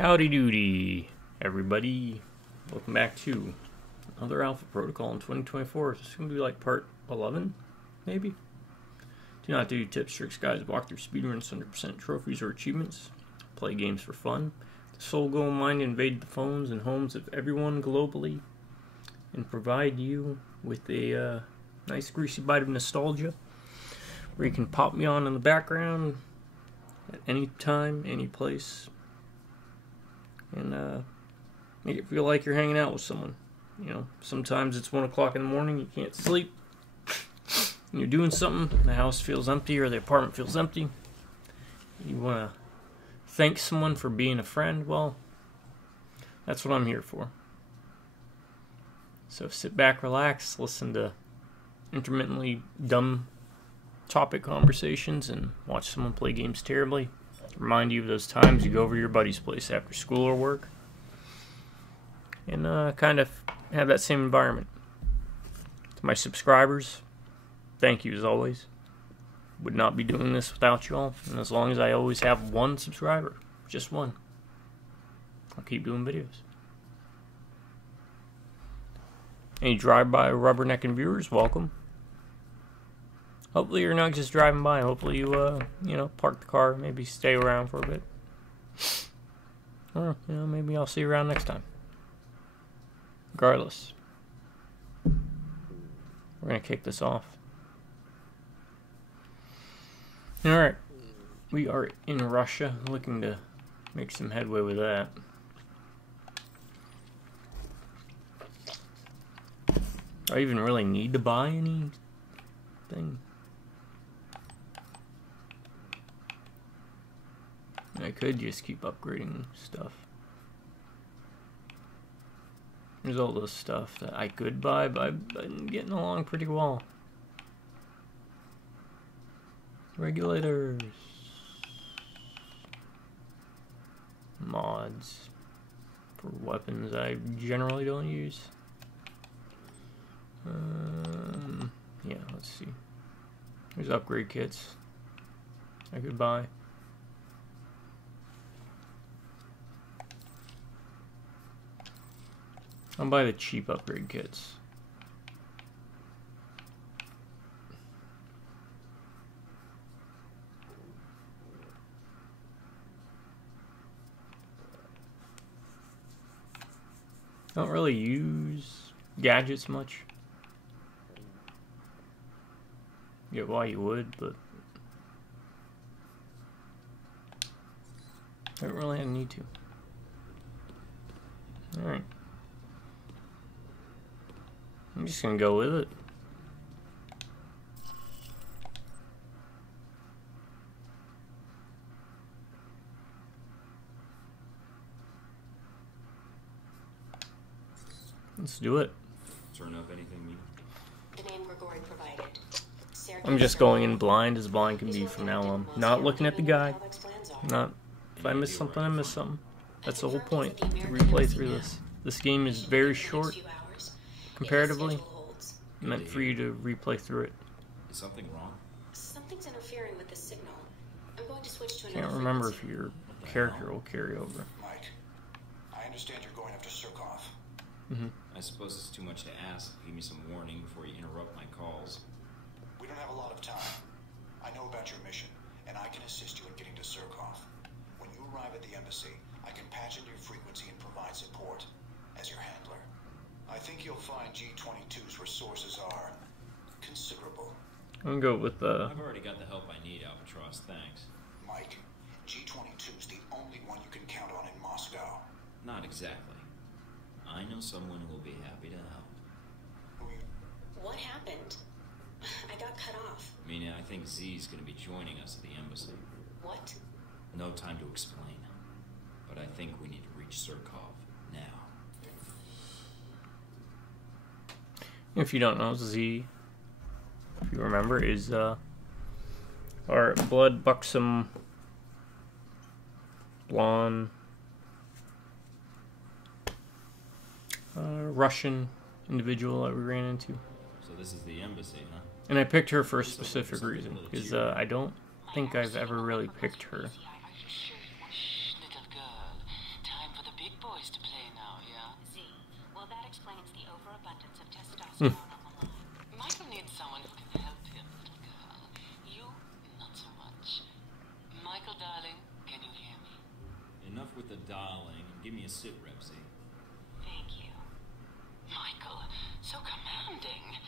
Howdy doody, everybody. Welcome back to another Alpha Protocol in 2024. This is going to be like part 11, maybe? Do not do tips, tricks, guides, walkthrough, speedruns, 100% trophies or achievements. Play games for fun. The sole goal of mine to invade the phones and homes of everyone globally and provide you with a nice greasy bite of nostalgia where you can pop me on in the background at any time, any place. And make it feel like you're hanging out with someone. You know, sometimes it's 1 o'clock in the morning, you can't sleep, and you're doing something, the house feels empty or the apartment feels empty. You want to thank someone for being a friend. Well, that's what I'm here for. So sit back, relax, listen to intermittently dumb topic conversations, and watch someone play games terribly. Remind you of those times you go over to your buddy's place after school or work and kind of have that same environment. To my subscribers, thank you as always. Would not be doing this without you all, and as long as I always have one subscriber, just one, I'll keep doing videos. Any drive-by rubbernecking viewers, welcome. Hopefully you're not just driving by. Hopefully you, park the car, maybe stay around for a bit. Or, maybe I'll see you around next time. Regardless, we're going to kick this off. Alright, we are in Russia, looking to make some headway with that. Do I even really need to buy anything? I could just keep upgrading stuff. There's all this stuff that I could buy, but I've been getting along pretty well. Regulators. Mods. For weapons I generally don't use. Yeah, let's see. There's upgrade kits I could buy. I'll buy the cheap upgrade kits. I don't really use gadgets much. Get why you would, but I don't really need to. Alright. I'm just gonna go with it. Let's do it. Turn up anything new. The name Grigori provided. I'm just going in blind as blind can be from now on. Not looking at the guide. Not if I miss something, I miss something. That's the whole point, to replay through this. This game is very short, comparatively, meant for you to replay through it. Is something wrong? Something's interfering with the signal. I'm going to switch to another Can't remember if your character will carry over. Mike, I understand you're going after Surkov. I suppose it's too much to ask. Give me some warning before you interrupt my calls. We don't have a lot of time. I know about your mission, and I can assist you in getting to Surkov. When you arrive at the embassy, I can patch into your frequency and provide support as your handler. I think you'll find G-22's resources are considerable. I'm gonna go with I've already got the help I need, Albatross. Thanks. Mike, G-22's the only one you can count on in Moscow. Not exactly. I know someone who will be happy to help. What happened? I got cut off. Mina, I think Z's going to be joining us at the embassy. What? No time to explain. But I think we need to reach Surkov now. If you don't know, Z, if you remember, is our blood buxom blonde Russian individual that we ran into. So this is the embassy, huh? And I picked her for a specific reason, because I don't think I've ever really picked her. with the dialing and give me a sit rep, see? Thank you. Michael, so commanding.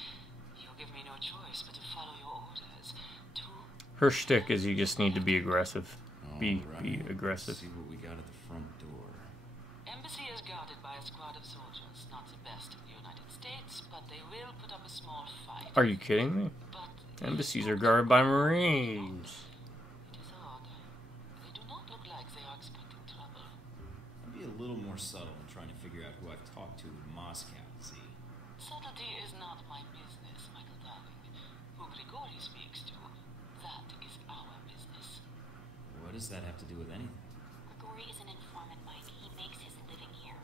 You give me no choice but to follow your orders. Her shtick is you just need to be aggressive. Be Alright, aggressive. Let's see what we got at the front door. Embassy is guarded by a squad of soldiers. Not the best in the United States, but they will put up a small fight. Are you kidding me? But Embassies are guarded by Marines. it is odd. They do not look like they are expecting trouble. I'd be a little more subtle in trying to figure out who I've talked to in Moscow, see? Subtlety is not my business, Michael darling. Who Grigori speaks to, that is our business. What does that have to do with anything? Grigori is an informant, Mike. He makes his living here.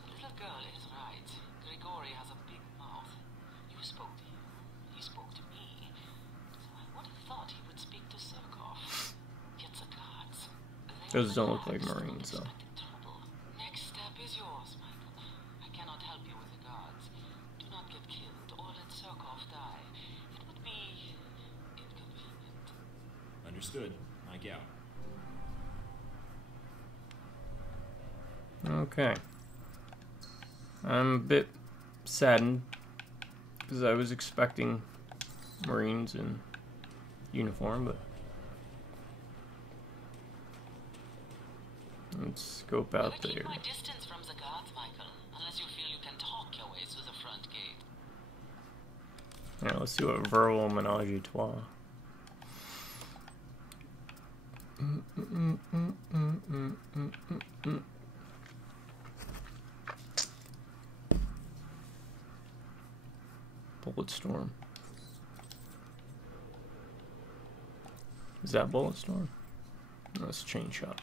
The little girl is right. Grigori has a big mouth. You spoke to him. He spoke to me. So I would have thought he would speak to Surkov. Yet the guards. Those don't look like Marines, though. Next step is yours, Michael. I cannot help you with the guards. Do not get killed or let Surkov die. It would be inconvenient. Understood. Mike out. Okay. I'm a bit saddened because I was expecting Marines in uniform, but let's scope out Keep there. my distance from the guards, Michael, unless you feel you can talk your way through the front gate. Yeah, let's see what verbal menage a trois. Bulletstorm. Is that Bulletstorm? No, it's Chain Shot.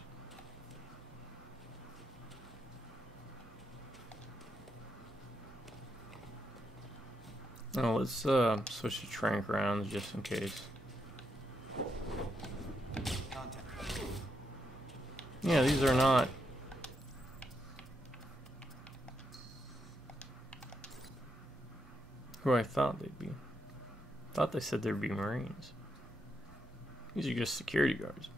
Oh, let's switch the trank rounds just in case. Contact. Yeah, these are not. Who I thought they'd be. Thought they said there'd be Marines. These are just security guards.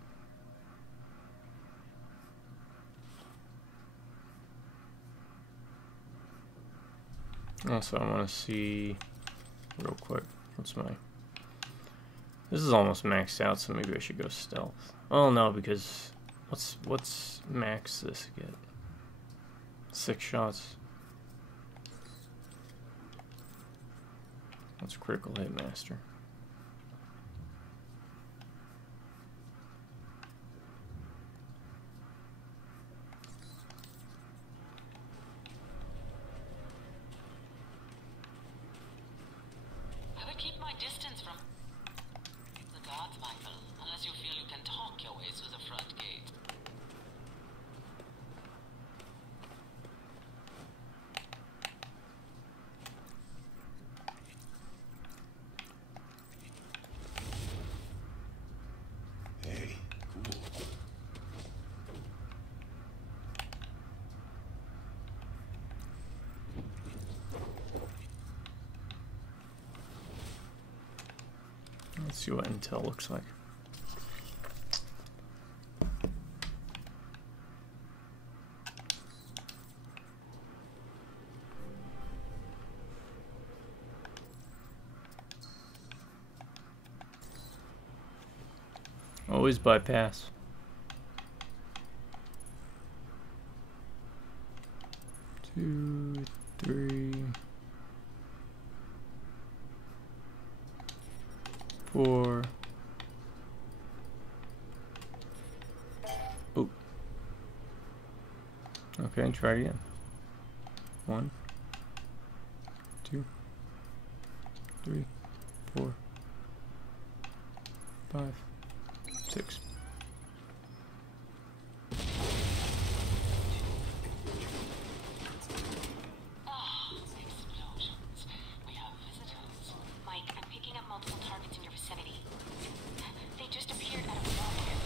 Also, I want to see real quick. What's my? This is almost maxed out, so maybe I should go stealth. Oh no, because what's max this get? 6 shots. What's critical hit master? I would keep my distance from the guards, Michael, unless you feel you can talk your way through the front gate. Hey, cool. Let's see what intel looks like. Always bypass. Two, three, 4. Oh. Okay, try it again. 1, 2, 3, 4, 5, 6. Explosions. We have visitors. Mike, I'm picking up multiple targets in your vicinity. They just appeared out of nowhere.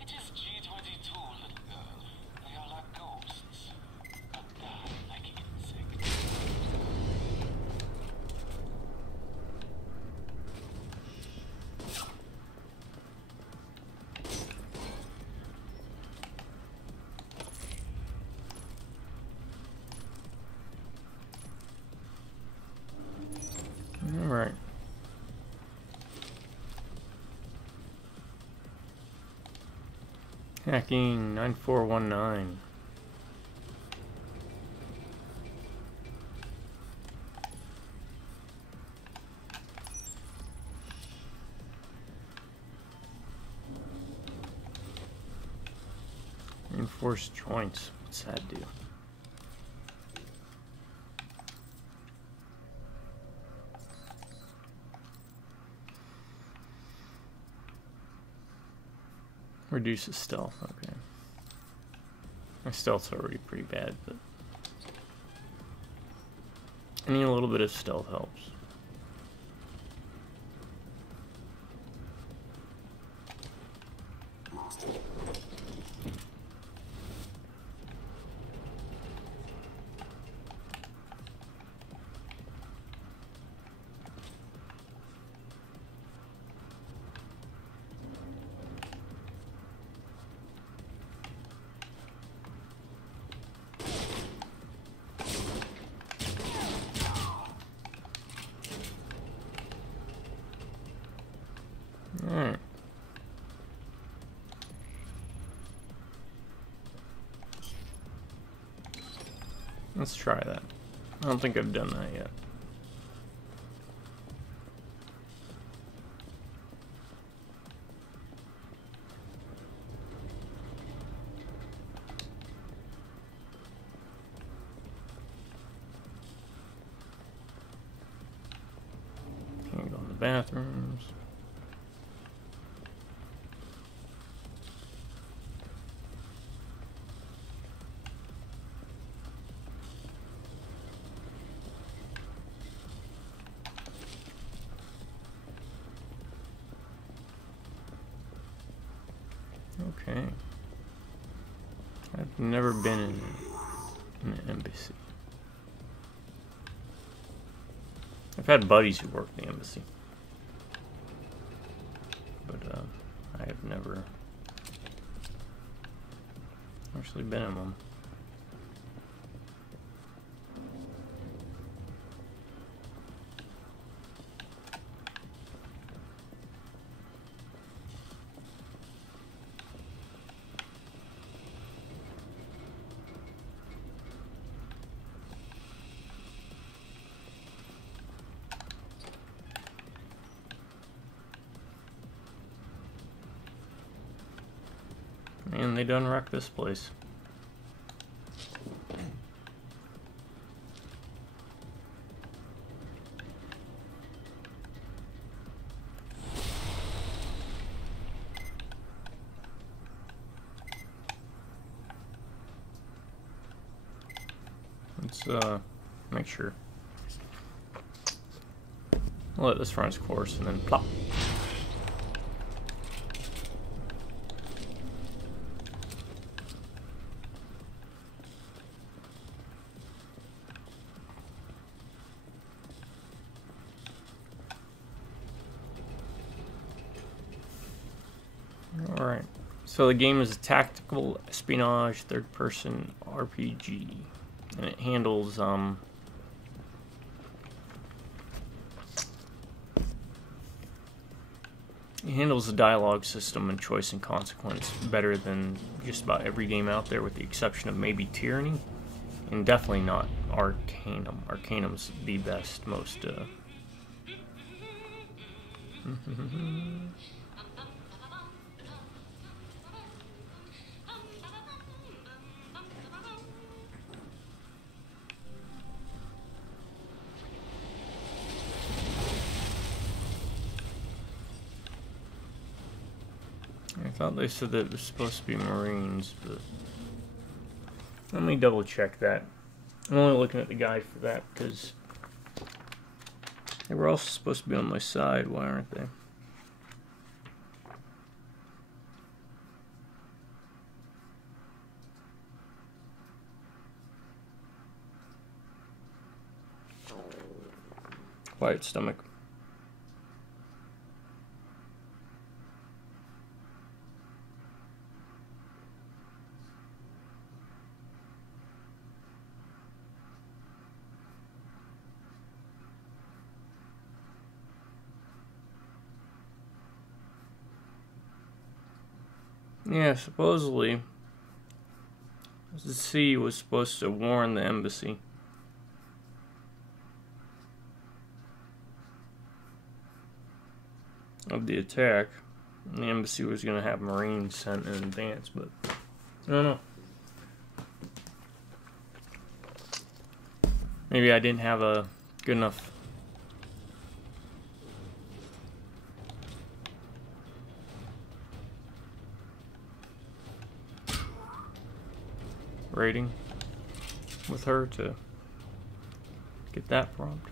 It is G-22, little girl. They are like ghosts, but die like insects. Hacking 9419. Reinforced joints. What's that do? Reduces stealth. Okay. My stealth's already pretty bad, but any little bit of stealth helps. Alright. Let's try that. I don't think I've done that yet. Can't go in the bathrooms. Okay. I've never been in an embassy. I've had buddies who work in the embassy, but I have never actually been in one. Man, they done wrecked this place. Let's make sure. I'll let this run its course and then plop. Alright, so the game is a tactical espionage third-person RPG, and it handles the dialogue system and choice and consequence better than just about every game out there, with the exception of maybe Tyranny, and definitely not Arcanum. Arcanum's the best, most I thought they said that it was supposed to be Marines, but let me double check that. I'm only looking at the guide for that because they were also supposed to be on my side. Why aren't they? Quiet stomach. Yeah, supposedly the sea was supposed to warn the embassy. Of the attack. And the embassy was going to have Marines sent in advance, but I don't know. Maybe I didn't have a good enough rating with her to get that prompt.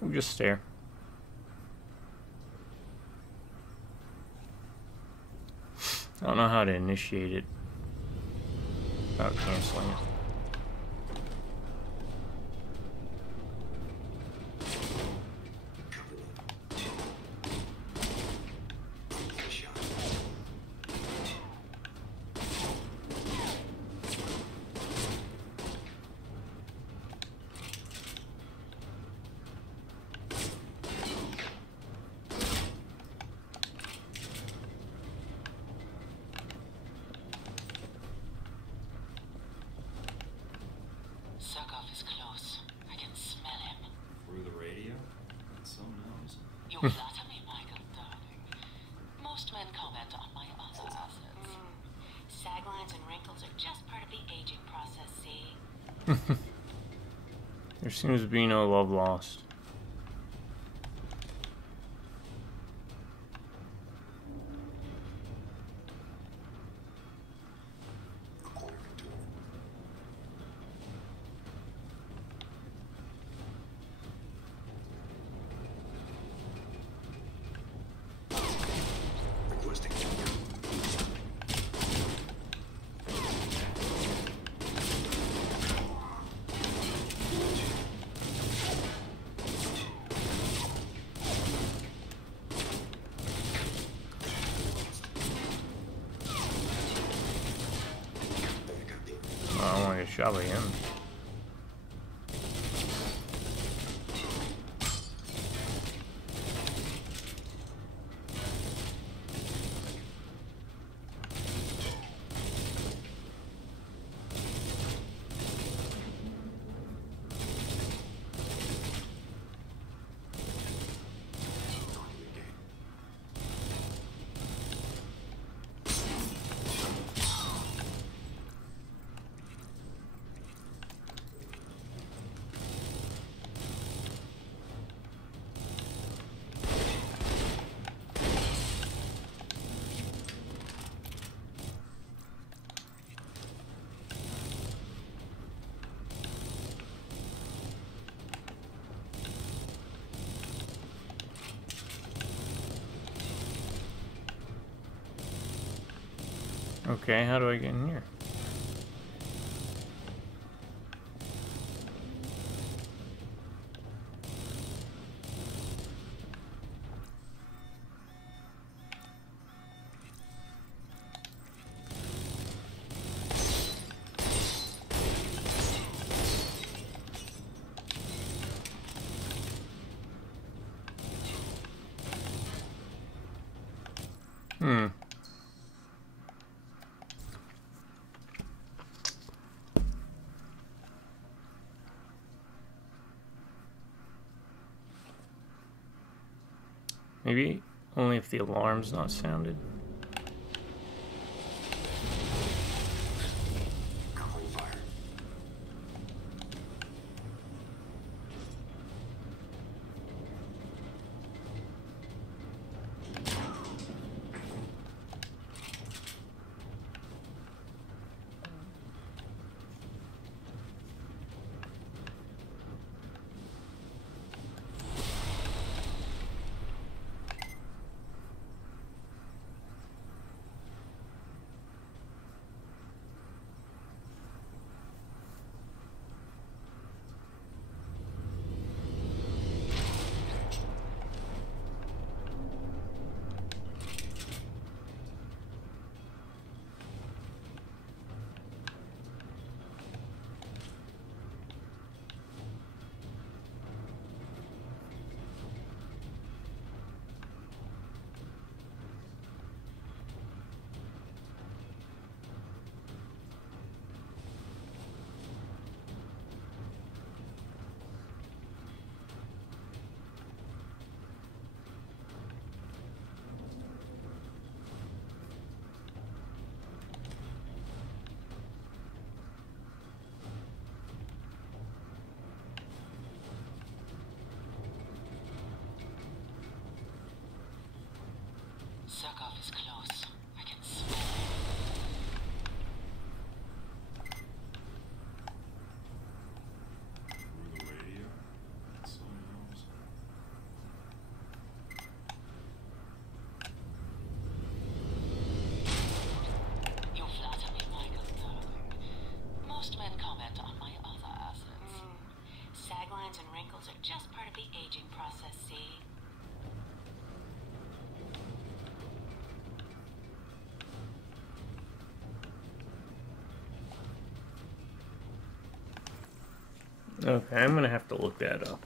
We'll just stare. I don't know how to initiate it without canceling it. Surkov is close. I can smell him. Through the radio? That's so nice. You flatter me, Michael, darling. Most men comment on my other assets. Sag lines and wrinkles are just part of the aging process, see? There seems to be no love lost. I don't want to get shot by him. Okay, how do I get in here? Maybe only if the alarm's not sounded. Covering fire. Okay, I'm gonna have to look that up.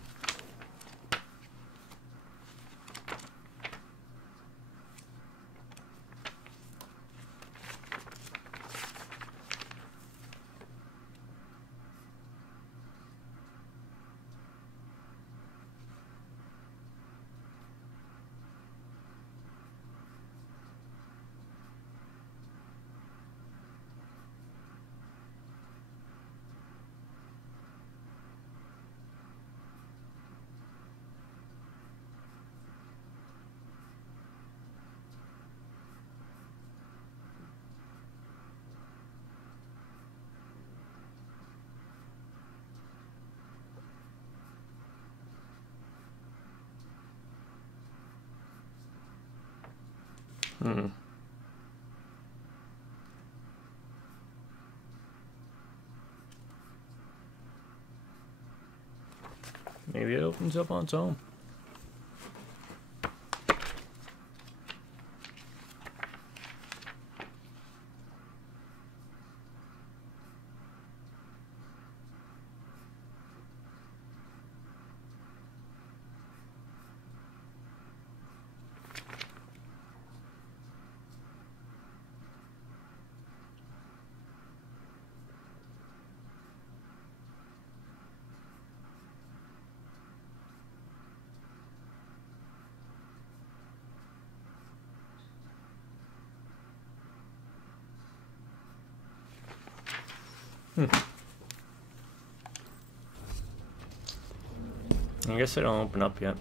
Maybe it opens up on its own. I guess it don't open up yet.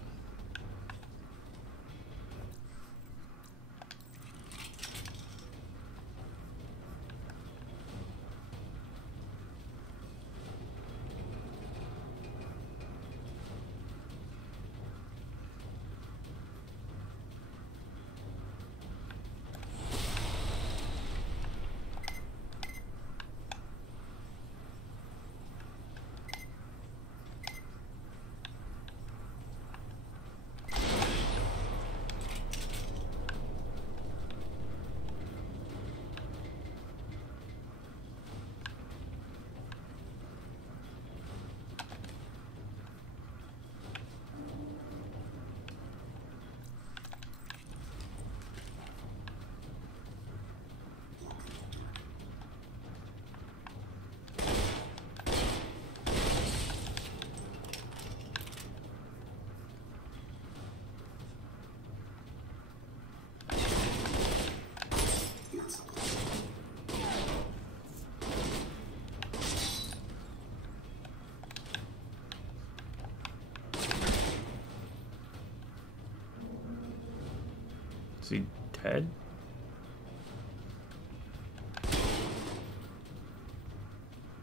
Is he dead?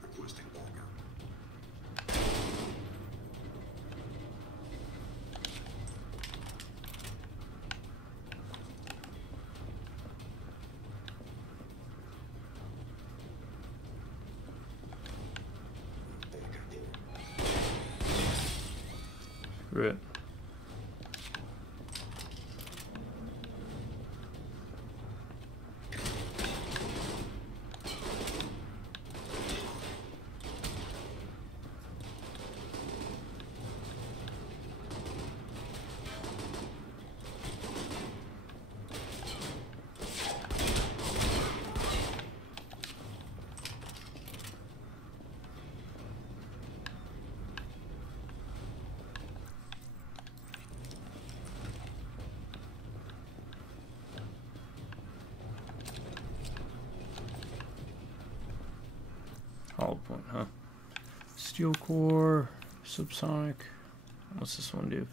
Requesting backup. Screw it. Hollow point, huh? Steel core, subsonic. What's this one do?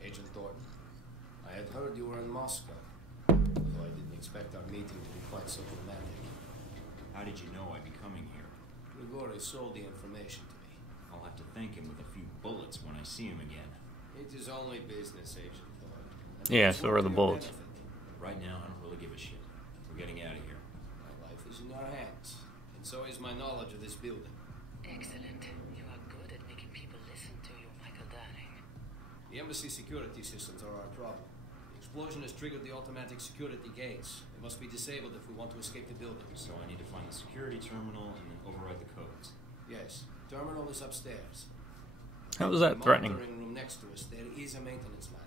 Agent Thornton, I had heard you were in Moscow, although I didn't expect our meeting to be quite so dramatic. How did you know I'd be coming here? Grigori sold the information to me. I'll have to thank him with a few bullets when I see him again. It is only business, Agent Thornton. Yeah, so are the bullets. Right now, I don't really give a shit. We're getting out of here. My life is in your hands, and so is my knowledge of this building. Excellent. You are good at making people listen to you, Michael Darling. The embassy security systems are our problem. The explosion has triggered the automatic security gates. They must be disabled if we want to escape the building. So I need to find the security terminal and then override the codes. Yes, terminal is upstairs. How was that The threatening? monitoring room next to us, there is a maintenance ladder.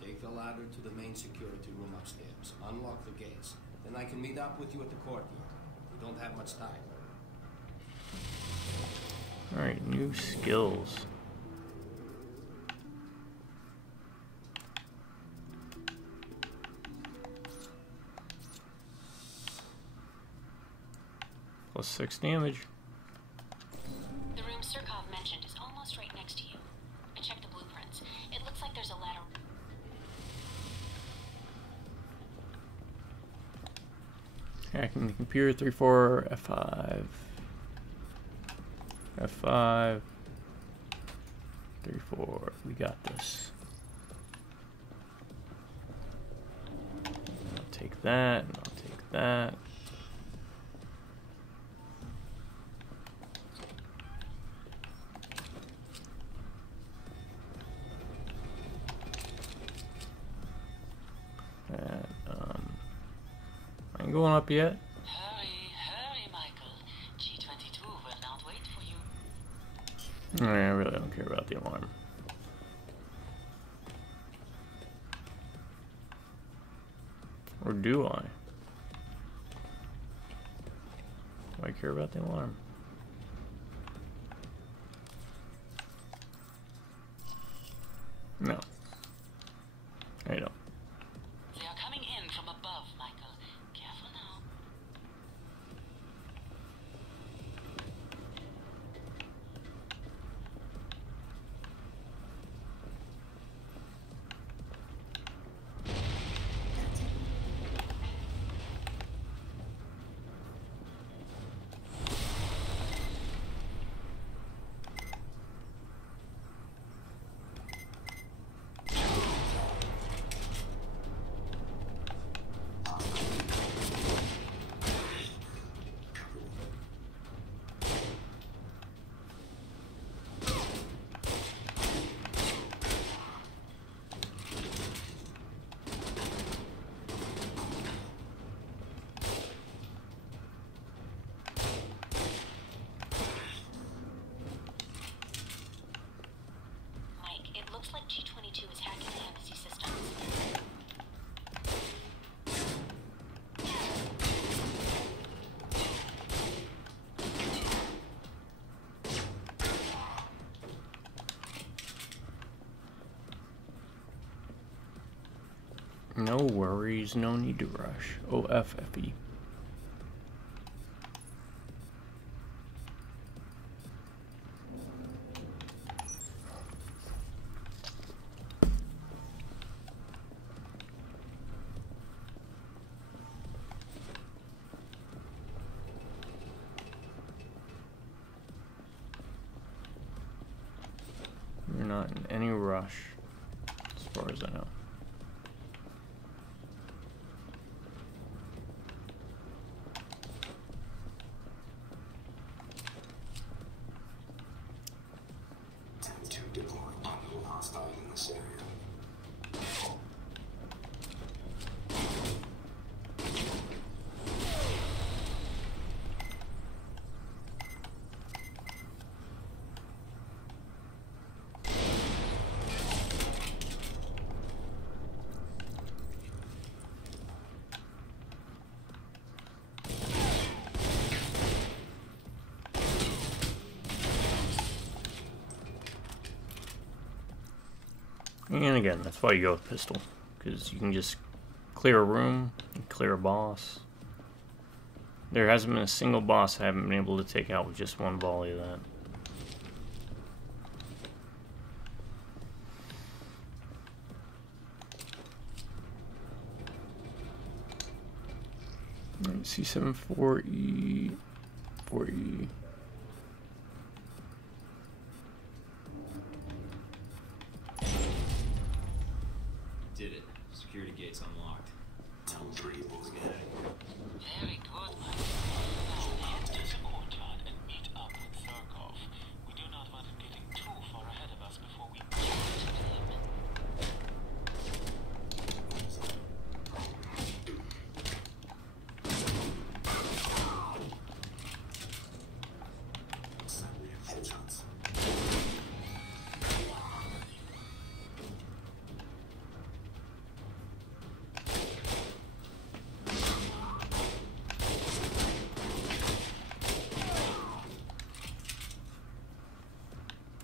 Take the ladder to the main security room upstairs. Unlock the gates. Then I can meet up with you at the courtyard. We don't have much time. Alright, new skills. Plus 6 damage. The room Surkov mentioned is almost right next to you. I checked the blueprints. It looks like there's a ladder. Hacking the computer, 3-4, F5. F5. 3-4. We got this. I'll take that, and I'll take that. I ain't going up yet. Hurry, Michael. G22 will not wait for you. I really don't care about the alarm. Or do I? Do I care about the alarm? No. I don't. They are coming in from above, Michael. Careful now. Mike, it looks like G22 is hacking the embassy systems. No worries, no need to rush. OFFE. We're not in any rush, as far as I know. To deploy unknown hostile in this area. And again, that's why you go with pistol, because you can just clear a room, and clear a boss. There hasn't been a single boss I haven't been able to take out with just one volley of that. Alright, C7 4E 4E. Did it.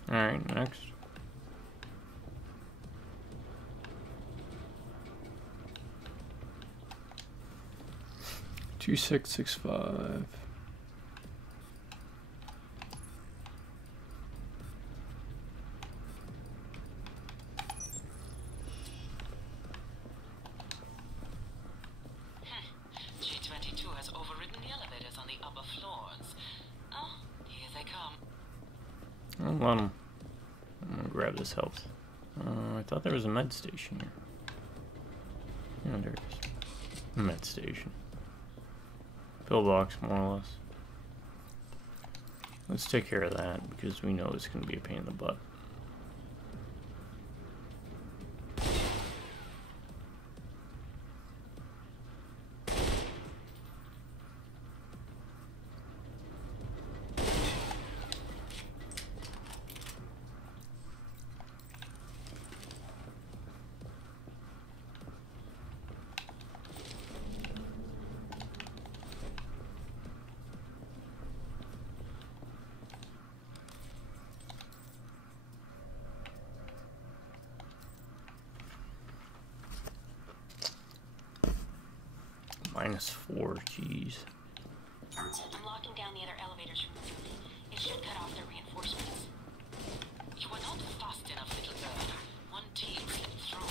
Alright, next. $2665. G22 has overridden the elevators on the upper floors. Oh, here they come. I'm gonna grab this health. I thought there was a med station here. Yeah, there it is. Med station. Pillbox, more or less. Let's take care of that because we know it's going to be a pain in the butt. -4, jeez. I'm locking down the other elevators from the roof. It should cut off their reinforcements. You were not fast enough, little bird. One team slipped through.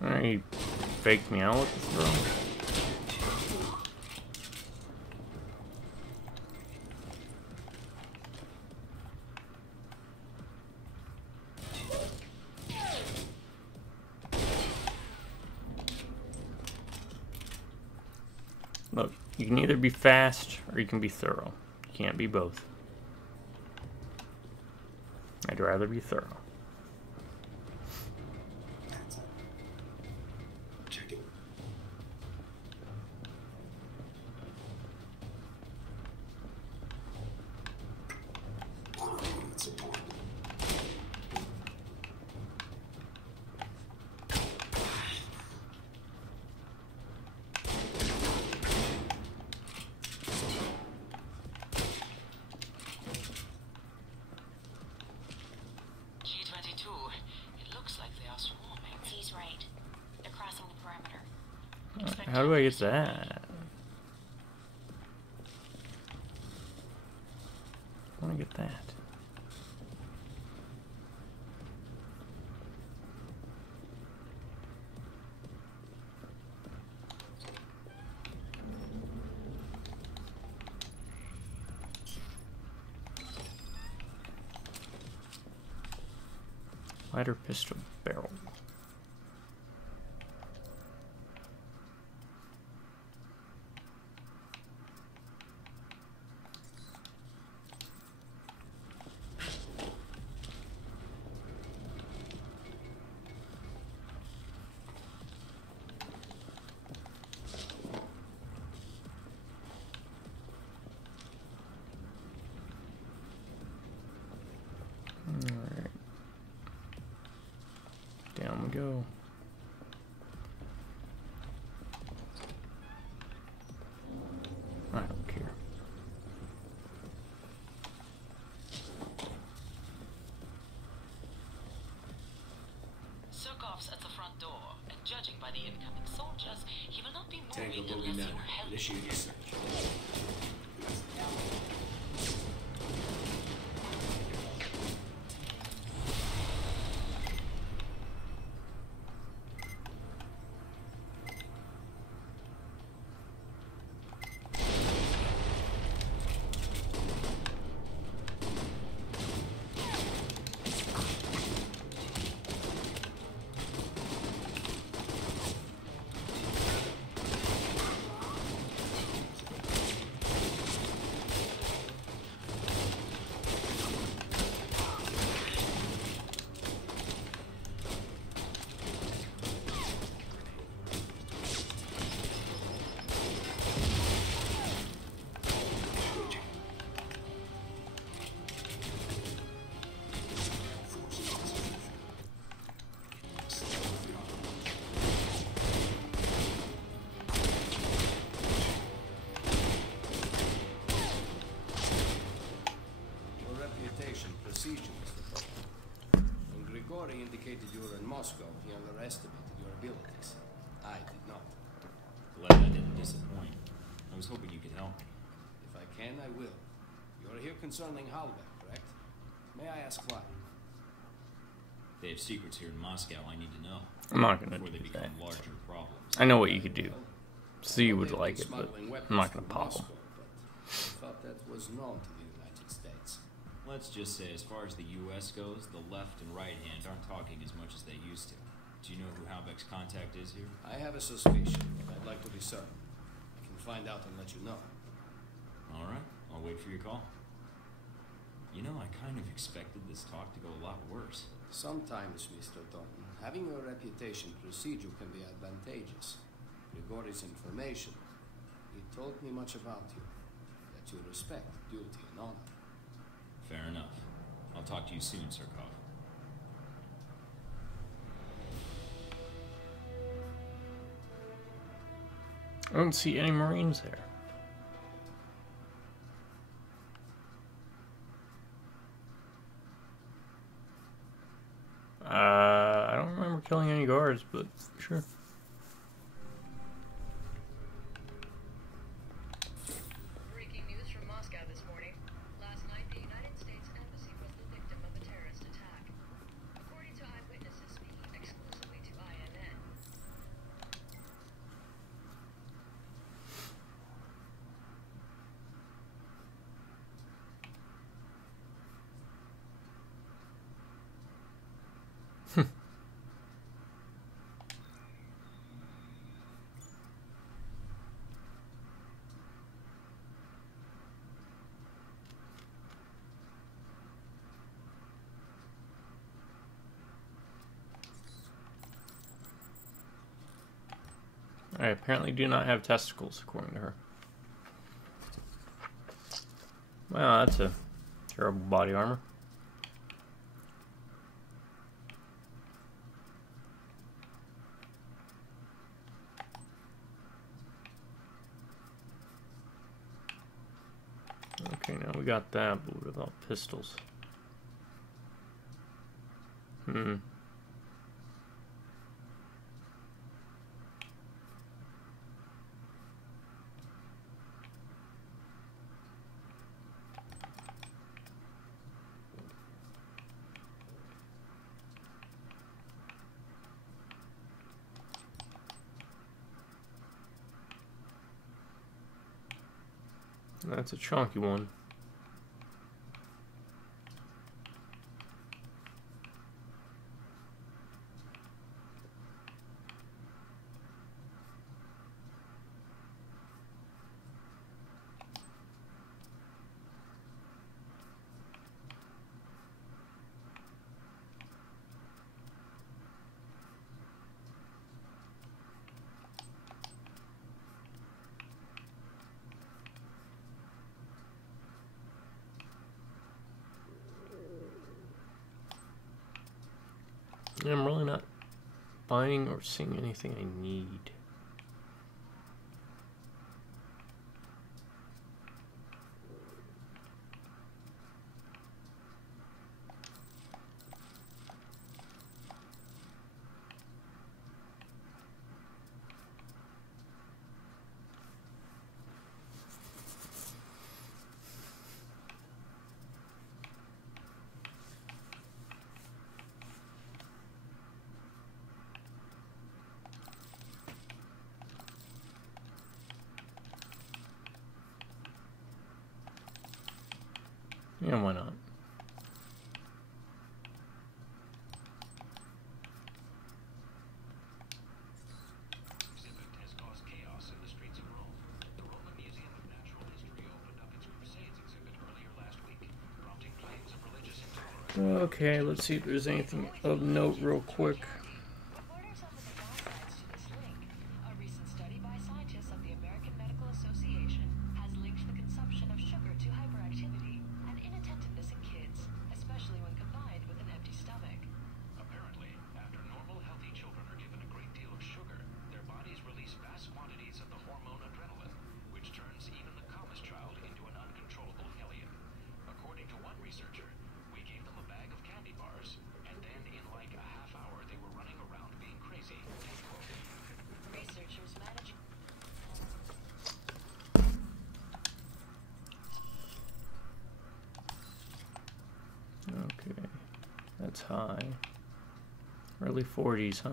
Alright, he faked me out with the throw. Look, you can either be fast or you can be thorough. You can't be both. I'd rather be thorough. Check it. Support. G22, it looks like they are swarming. He's right. They're crossing the perimeter. How do I get that? I want to get that. Lighter pistol barrel. Alright. Down we go. I don't care. Surkov's at the front door, and judging by the incoming soldiers, he will not be Tango moving Bogey unless Manor. you help Initiate him. research. Grigori indicated you were in Moscow. He underestimated your abilities. I did not. Glad I didn't disappoint. I was hoping you could help me. If I can, I will. You're here concerning Halbech, correct? May I ask why? They have secrets here in Moscow I need to know. I'm not gonna before they do become that. larger problems. I know what you could do. So you would They've like been it, but smuggling weapons I'm not gonna from pop them. Moscow, but I thought that was known to the United States. Let's just say, as far as the U.S. goes, the left and right hand aren't talking as much as they used to. Do you know who Halbech's contact is here? I have a suspicion, but I'd like to be certain. I can find out and let you know. All right, I'll wait for your call. You know, I kind of expected this talk to go a lot worse. Sometimes, Mr. Thornton, having a reputation precede you can be advantageous. Grigori's information, he told me much about you. That you respect duty and honor. Fair enough. I'll talk to you soon, Surkov. I don't see any Marines there. I don't remember killing any guards, but sure. Breaking news from Moscow this morning. Last night, the United States Embassy was the victim of a terrorist attack. According to eyewitnesses speaking exclusively to INN. I apparently do not have testicles, according to her. Wow, that's a terrible body armor. Okay, now we got that, but what about pistols? That's a chunky one. I'm really not buying or seeing anything I need. Yeah, why not? Exhibit has caused chaos in the streets of Rome. The Roman Museum of Natural History opened up its Crusades exhibit earlier last week, prompting claims of religious intolerance. Okay, let's see if there's anything of note real quick. What are some of the downsides to this link? A recent study by scientists of the American Medical Association has linked the consumption of sugar to hyperactivity and inattentiveness in kids, especially when combined with an empty stomach. Apparently, after normal, healthy children are given a great deal of sugar, their bodies release vast quantities of the hormone adrenaline, which turns even the calmest child into an uncontrollable hellion. According to one researcher, we gave them a bag of candy bars, and then in like a Okay, that's high. Early 40s, huh?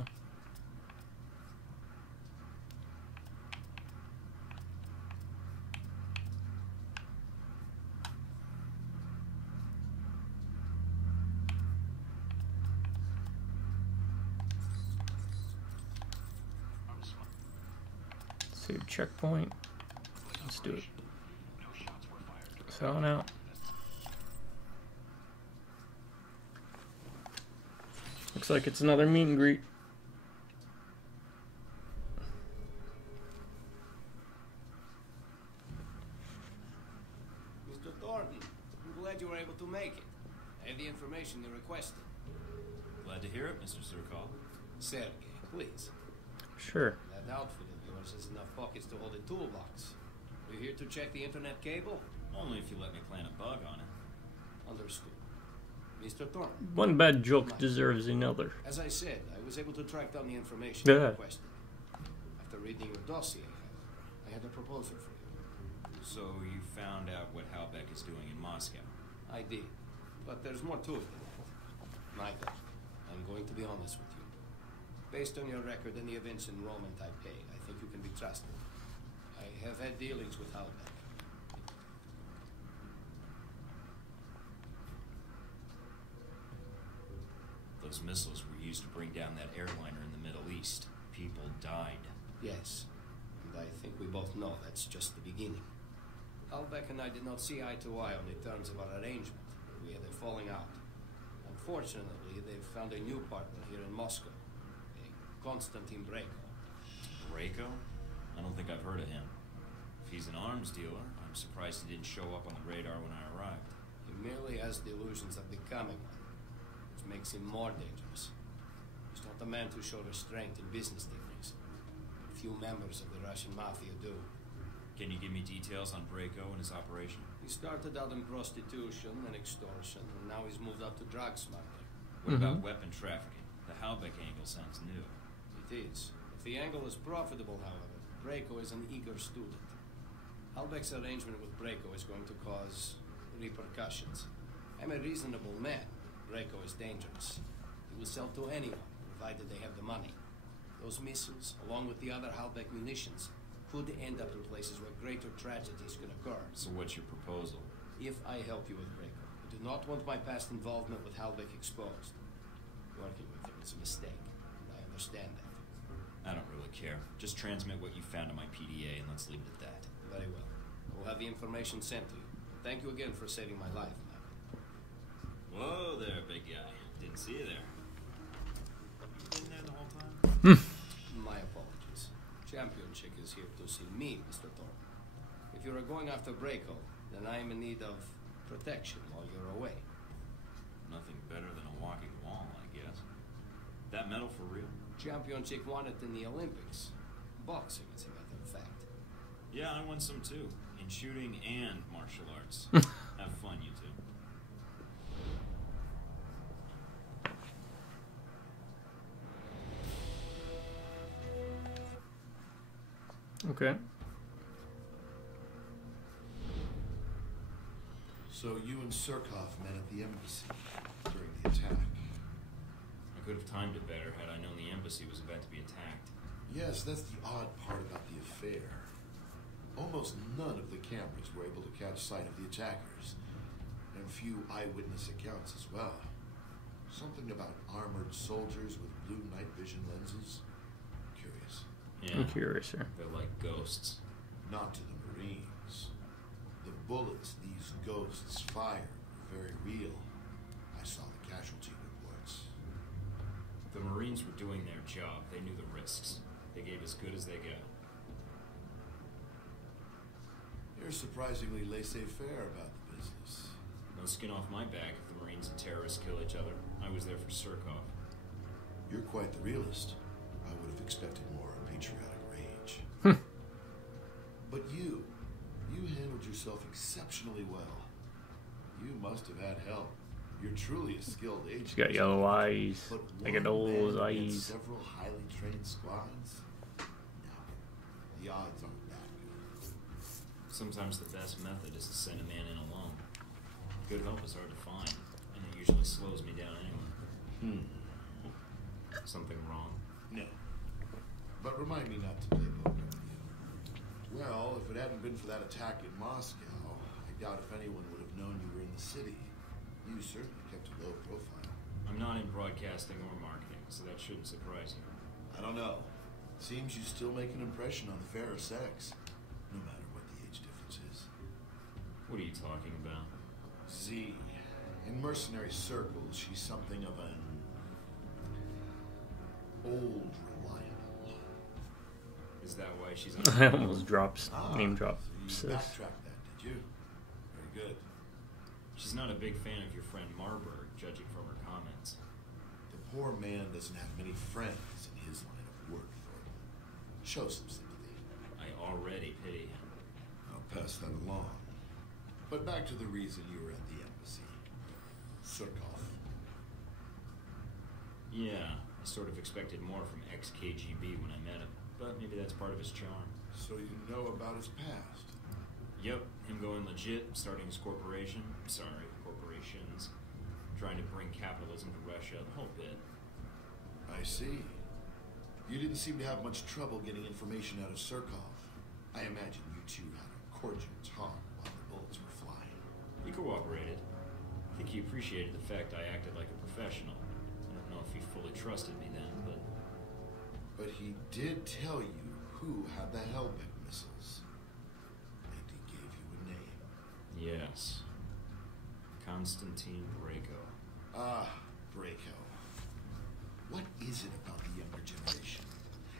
Save checkpoint. Let's do it. Selling out. Looks like it's another meet and greet. Mr. Thornton, I'm glad you were able to make it. I have the information you requested. Glad to hear it, Mr. Surkov. Sergey, please. Sure. That outfit of yours has enough pockets to hold a toolbox. We're here to check the internet cable? Only if you let me plant a bug on it. Understood. Mr. Thornton. One bad joke deserves another. As I said, I was able to track down the information Yeah. you requested. After reading your dossier, I had a proposal for you. So you found out what Halbeck is doing in Moscow? I did. But there's more to it than that. Michael, I'm going to be honest with you. Based on your record and the events in Rome and Taipei, I think you can be trusted. I have had dealings with Halbeck. Those missiles were used to bring down that airliner in the Middle East. People died. Yes, and I think we both know that's just the beginning. Halbeck and I did not see eye to eye on the terms of our arrangement. We had a falling out. Unfortunately, they've found a new partner here in Moscow, a Konstantin Brayko. Brayko? I don't think I've heard of him. If he's an arms dealer, I'm surprised he didn't show up on the radar when I arrived. He merely has the illusions of becoming one, which makes him more dangerous. He's not the man to show restraint in business dealings. Few members of the Russian mafia do. Can you give me details on Brayko and his operation? He started out in prostitution and extortion, and now he's moved up to drug smuggling. What about weapon trafficking? The Halbeck angle sounds new. It is. If the angle is profitable, however, Brayko is an eager student. Halbeck's arrangement with Brayko is going to cause repercussions. I'm a reasonable man. Brayko is dangerous. He will sell to anyone, provided they have the money. Those missiles, along with the other Halbeck munitions, could end up in places where greater tragedies could occur. So what's your proposal? If I help you with Brayko, I do not want my past involvement with Halbeck exposed. Working with him is a mistake, and I understand that. I don't really care. Just transmit what you found on my PDA and let's leave it at that. Very well. We'll have the information sent to you. Thank you again for saving my life, Michael. Whoa there, big guy. Didn't see you there. You been there the whole time? My apologies. Champion Chick is here to see me, Mr. Thornton. If you are going after Brayko, then I am in need of protection while you're away. Nothing better than a walking wall, I guess. That medal for real? Champion Chick won it in the Olympics. Boxing, as a matter of fact. Yeah, I won some too. In shooting and martial arts. Have fun, you two. Okay. So you and Surkov met at the embassy during the attack. I could have timed it better had I known the embassy was about to be attacked. Yes, that's the odd part about the affair. Almost none of the cameras were able to catch sight of the attackers, and few eyewitness accounts as well. Something about armored soldiers with blue night vision lenses. Curious. Yeah, I'm curious, sir. they're like ghosts. Not to the Marines. The bullets these ghosts fired were very real. I saw the casualty reports. The Marines were doing their job. They knew the risks. They gave as good as they got. You're surprisingly laissez-faire about the business. No skin off my back if the Marines and terrorists kill each other. I was there for Surkov. You're quite the realist. I would have expected more patriotic rage. But you handled yourself exceptionally well. You must have had help. You're truly a skilled agent. She's got yellow eyes. But Like an one man old against eyes. several highly trained squads? No. The odds aren't that good. Sometimes the best method is to send a man in alone. Good help is hard to find, and it usually slows me down anyway. Something wrong? No. But remind me not to play poker with you. Well, if it hadn't been for that attack in Moscow, I doubt if anyone would have known you were in the city. You certainly kept a low profile. I'm not in broadcasting or marketing, so that shouldn't surprise you. I don't know. Seems you still make an impression on the fairer sex, no matter what the age difference is. What are you talking about? Z. In mercenary circles, she's something of an old reliable. Is that why she's on I almost dropped name drop. So you backtracked that, did you? Very good. She's not a big fan of your friend Marburg, judging from her comments. The poor man doesn't have many friends in his line of work, Thornton. Show some sympathy. I already pity him. I'll pass that along. But back to the reason you were at the embassy. Surkov. Yeah, I sort of expected more from ex-KGB when I met him, but maybe that's part of his charm. So you know about his past? Yep, him going legit, starting his corporations, trying to bring capitalism to Russia, the whole bit. I see. You didn't seem to have much trouble getting information out of Surkov. I imagine you two had a cordial talk while the bullets were flying. He cooperated. I think he appreciated the fact I acted like a professional. I don't know if he fully trusted me then, but... But he did tell you who had the Helbeck missiles. And he gave you a name. Yes. Constantine Brayko. Ah, Brayko. What is it about the younger generation?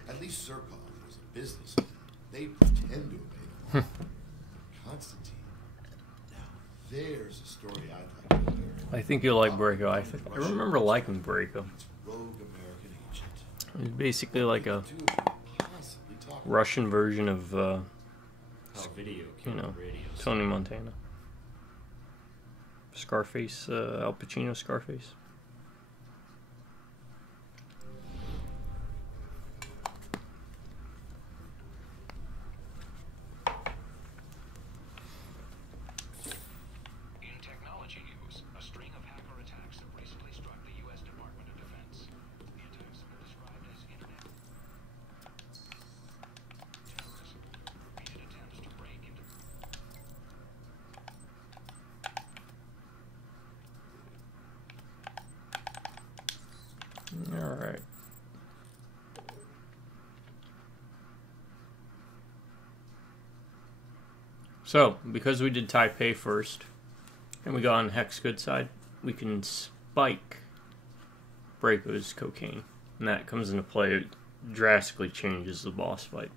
At least Surkov was a businessman. They pretend to obey the law. Constantine. Now, there's a story I'd like to hear. I think you'll like Brayko. I remember liking Brayko. Rogue American agent. He's basically like a Two of you possibly talk Russian version of, How video you killed know, radio. Tony Montana. Scarface, Al Pacino Scarface. In technology news, a string of hacker attacks have recently struck the U.S. Department of Defense. The attacks have been described as internet terrorism. Repeated attempts to break into Alright. So, because we did Taipei first, and we got on Heck's good side, we can spike Brayko's cocaine. And that comes into play. It drastically changes the boss fight.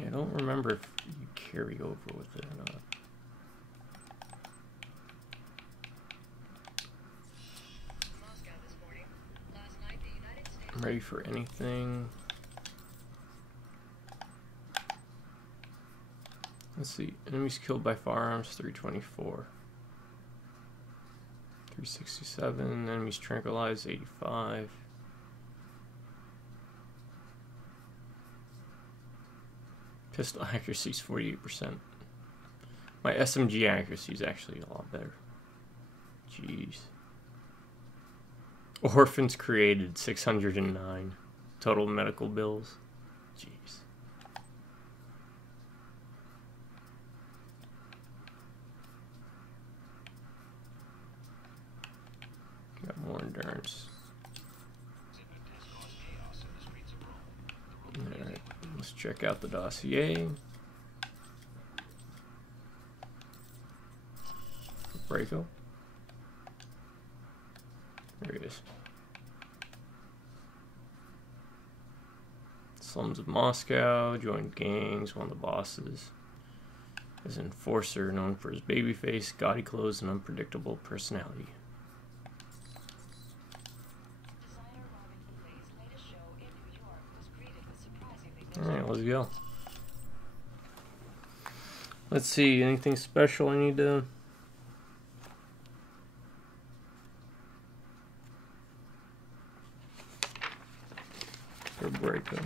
Yeah, I don't remember if you carry over with it or not. Moscow this morning. Last night, the United States. I'm ready for anything. Let's see. Enemies killed by firearms, 324. 367. Enemies tranquilized, 85. Pistol accuracy is 48%. My SMG accuracy is actually a lot better. Jeez. Orphans created, 609. Total medical bills. Jeez. Got more endurance. Alright, let's check out the dossier. Brayko. There he is. Slums of Moscow, joined gangs, one of the bosses. As an enforcer known for his baby face, gaudy clothes, and unpredictable personality. Designer Robin Flay's latest show in New York was greeted with surprisingly Alright, let's go. Let's see, anything special I need to... Braco.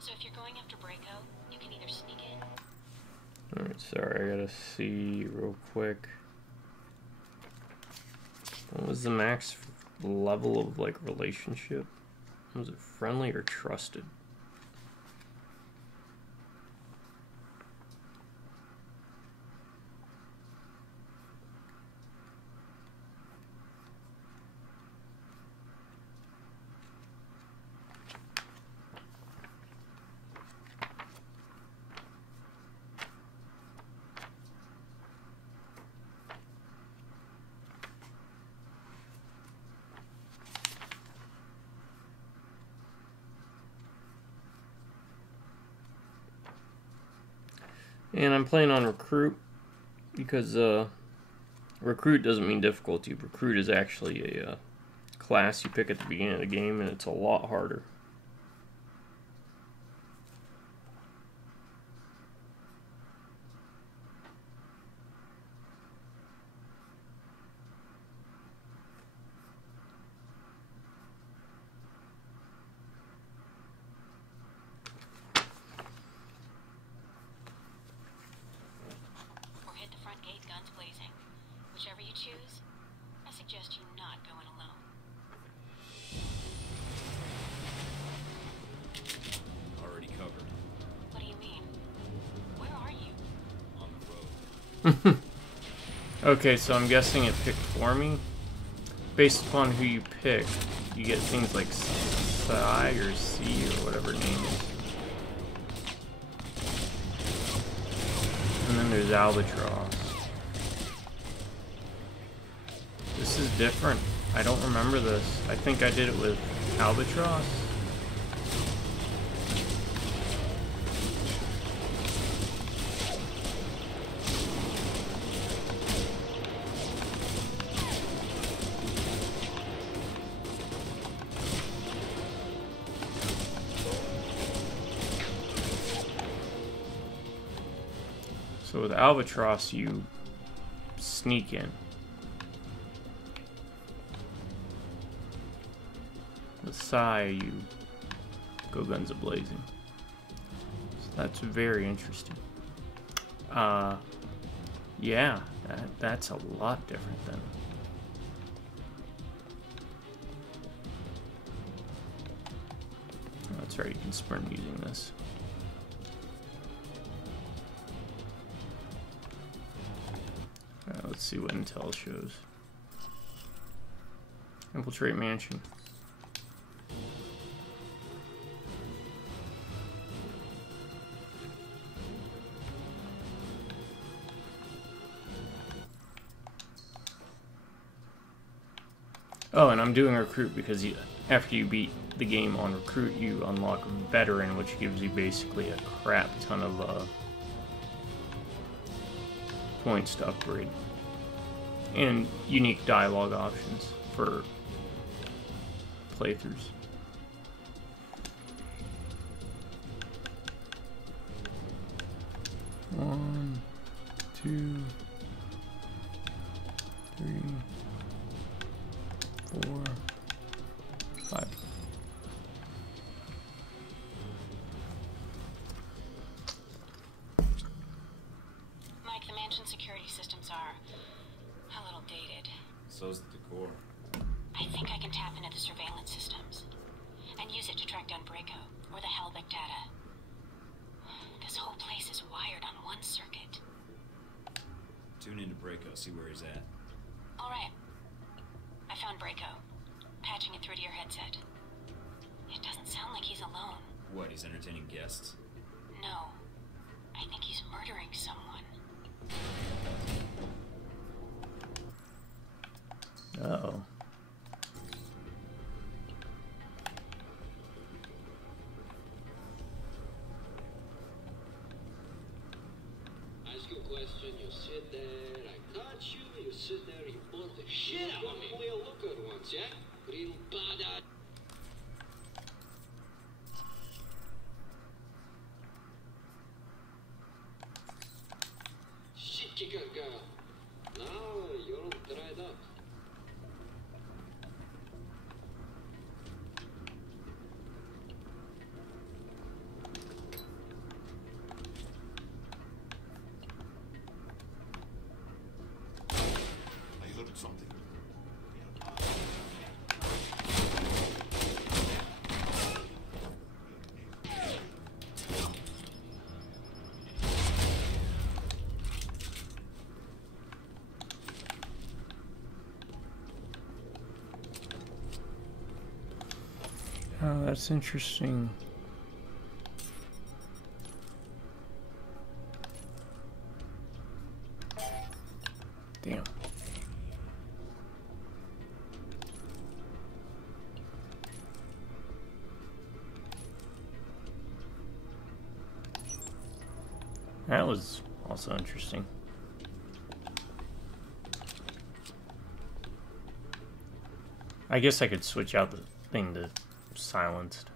So if you're going after Braco, you can either sneak in. Alright, sorry, I gotta see real quick. What was the max level of, like, relationship? Was it friendly or trusted? And I'm playing on Recruit because Recruit doesn't mean difficulty. Recruit is actually a class you pick at the beginning of the game, and it's a lot harder. Whichever you choose, I suggest you not going alone. Already covered. What do you mean? Where are you? On the road. Okay, so I'm guessing it picked for me. Based upon who you pick, you get things like Psi or C or whatever name is. And then there's Albatross. This is different. I don't remember this. I think I did it with Albatross. So with Albatross, you sneak in. With Psi, you go guns a-blazing. So that's very interesting. Yeah, that's a lot different then. Oh, that's right, you can sprint using this. Let's see what intel shows. Infiltrate mansion. Oh, and I'm doing Recruit because after you beat the game on Recruit, you unlock Veteran, which gives you basically a crap ton of points to upgrade. And unique dialogue options for playthroughs. One, two, three, 4, 5. Mike, the mansion security systems are a little dated. So's the decor. I think I can tap into the surveillance systems and use it to track down Braco or the Halbeck data. This whole place is wired on one circuit. Tune into Braco, see where he's at. All right. guests? No. I think he's murdering someone. Uh-oh. Ask you a question, you sit there, I got you, you sit there, you blow the shit out of me. You look at once, yeah? Real badass. Shit kicker girl. Now you're all dried up. I heard something. Oh, that's interesting. Damn. That was also interesting. I guess I could switch out the thing to silenced.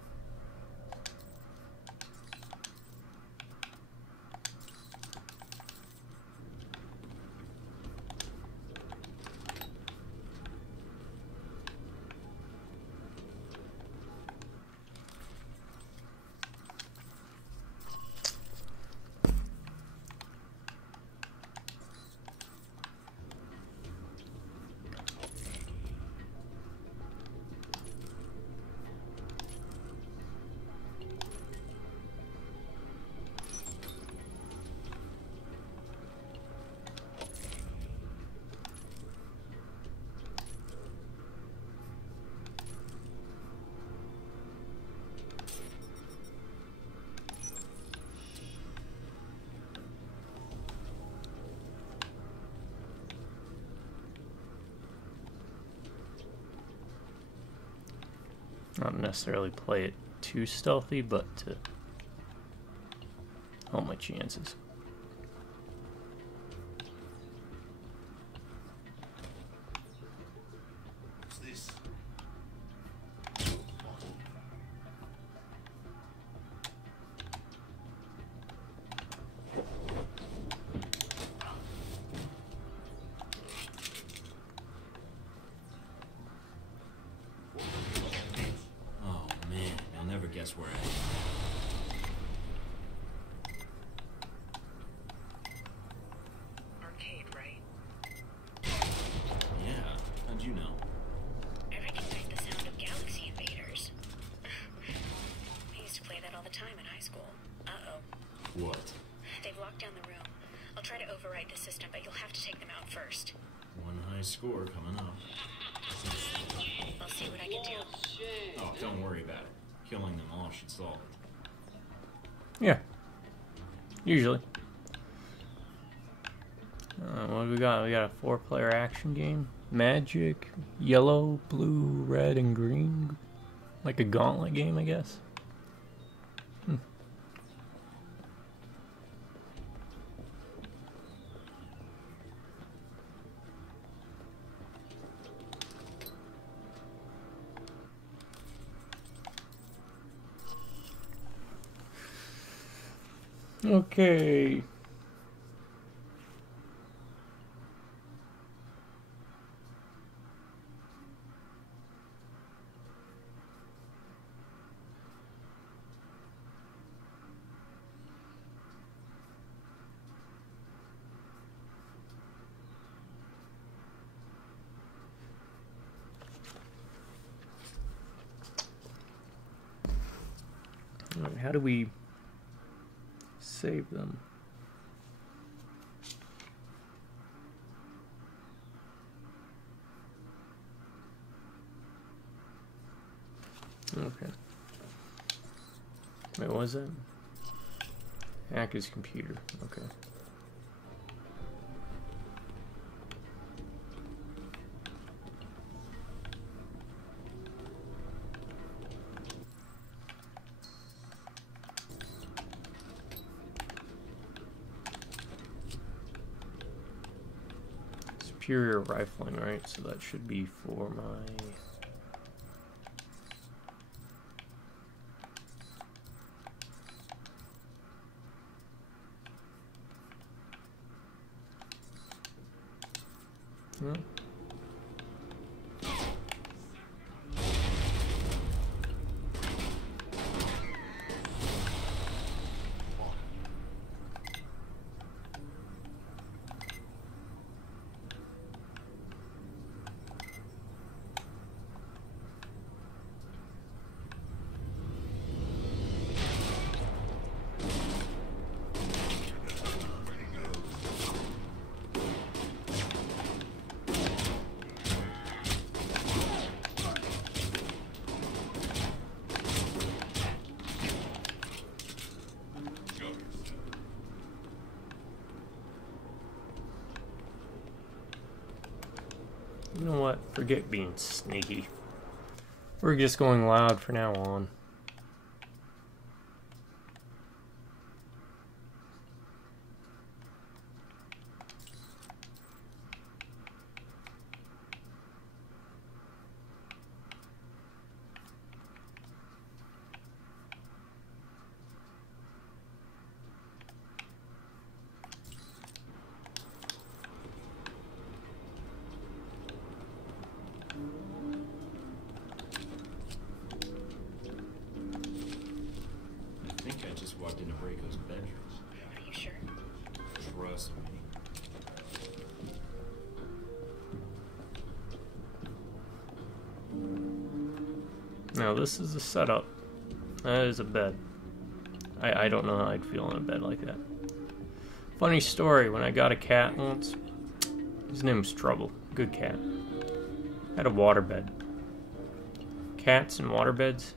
Not necessarily play it too stealthy, but to help my chances. What's this? Oh man, you'll never guess where I am. Arcade, right? Yeah, how'd you know? I recognize the sound of Galaxy Invaders. I used to play that all the time in high school. Uh-oh. What? They've locked down the room. I'll try to override the system, but you'll have to take them out first. One high score coming up. I'll see what I can do. Oh, don't worry about it. Killing them all should solve it. Yeah. Usually. What do we got? We got a 4-player action game. Magic, yellow, blue, red, and green. Like a gauntlet game, I guess. Okay. Alright, how do we save them? Okay. Wait, what was that? Hack his computer. Okay. Superior rifling, right? So that should be for my... Hmm. You know what? Forget being sneaky. We're just going loud from now on. Walked into Braco's bedrooms. Are you sure? Trust me. Now this is a setup. That is a bed. I don't know how I'd feel in a bed like that. Funny story, when I got a cat once, his name was Trouble. Good cat. Had a waterbed. Cats and waterbeds,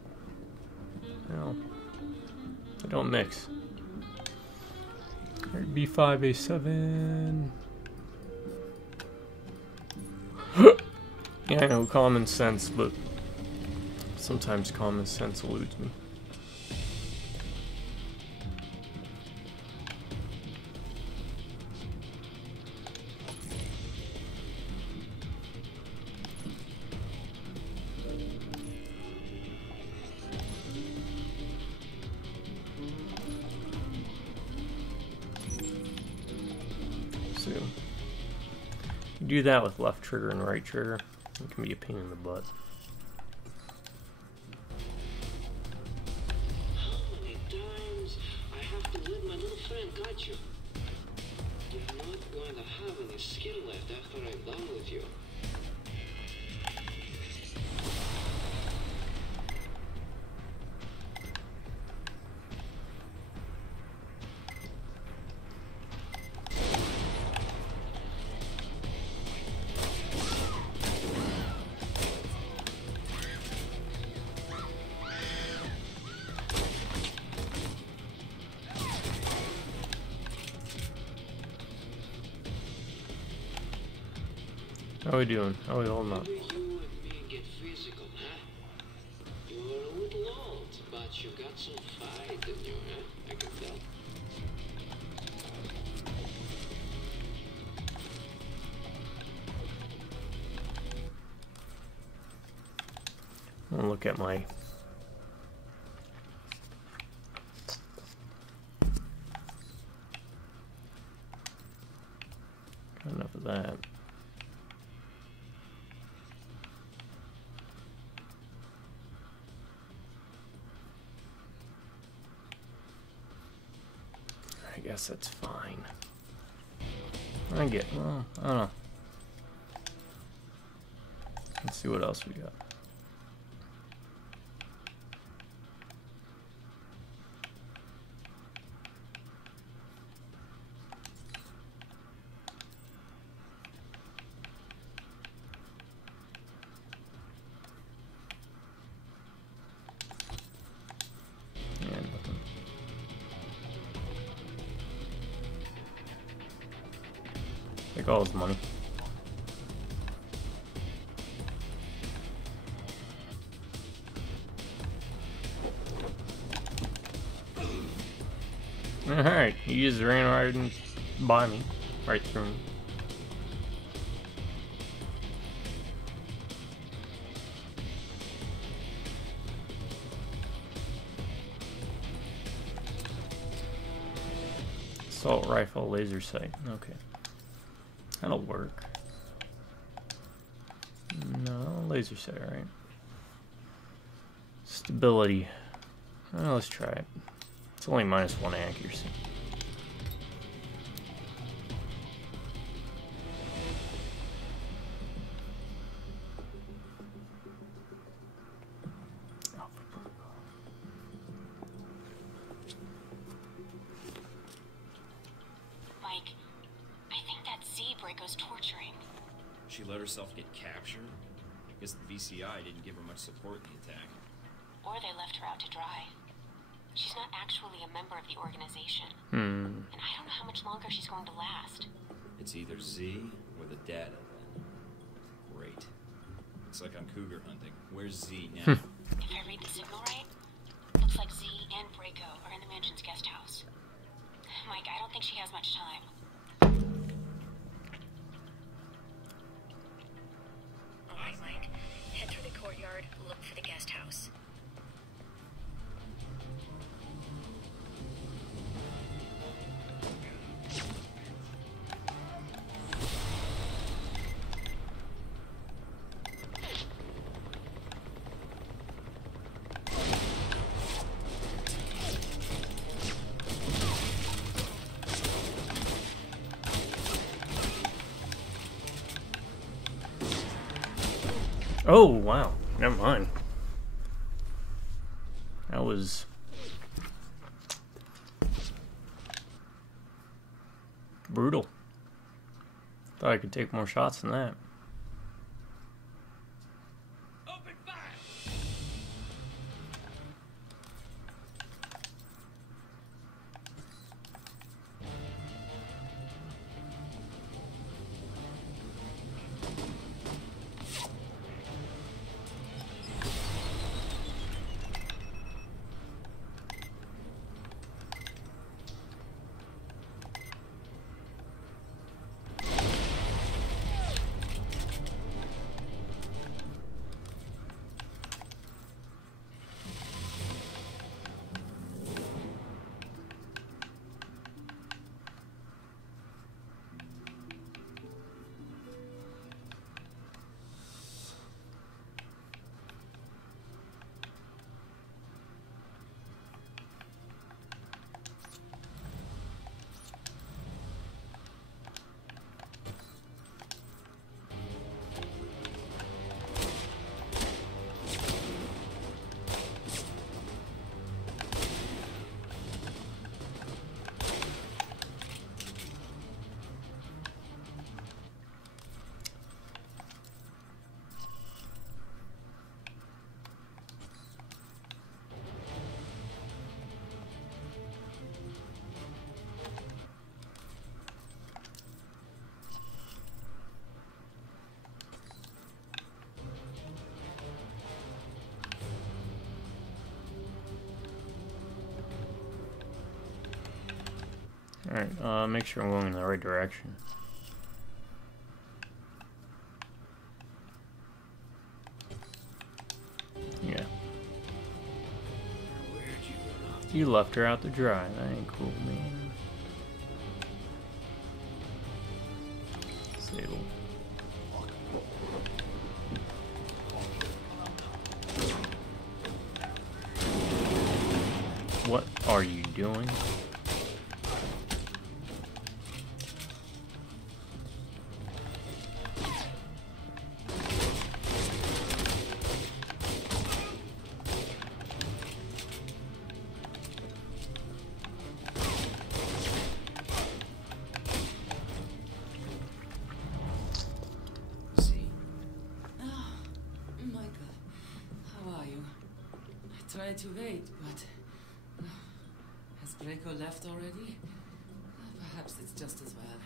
you know, they don't mix. Alright, B5A7. Yeah, I know, common sense, but sometimes common sense eludes me. So, you do that with left trigger and right trigger. It can be a pain in the butt. How many times I have to let my little friend catch you? You're not going to have any skill left after I'm done with you. How are we doing? How are we holding up? Maybe you and me get physical, huh? You're a little old, but you got some fight in you, huh? I can tell. I'm gonna look at my enough of that. I guess that's fine. Well, I don't know. Let's see what else we got. take all his money. Alright, he just ran right by me. Right through me. Assault rifle, laser sight. Okay. That'll work. No, laser sight, right? Stability. Well, let's try it. It's only -1 accuracy. Mike, I think that Z Braco's torturing. She let herself get captured? Guess the VCI didn't give her much support in the attack. Or they left her out to dry. She's not actually a member of the organization. Hmm. And I don't know how much longer she's going to last. It's either Z or the data then. Great. It's like I'm cougar hunting. Where's Z now? If I read the signal right, looks like Z and Braco are in the mansion's guest house. Mike, I don't think she has much time. All right, Mike. Head through the courtyard, look for the guest house. Oh, wow. Never mind. That was brutal. Thought I could take more shots than that. Open fire! Alright, make sure I'm going in the right direction. Yeah. You left her out to dry. That ain't cool, man. Disable. What are you doing? Tried to wait, but has Braco left already? Perhaps it's just as well.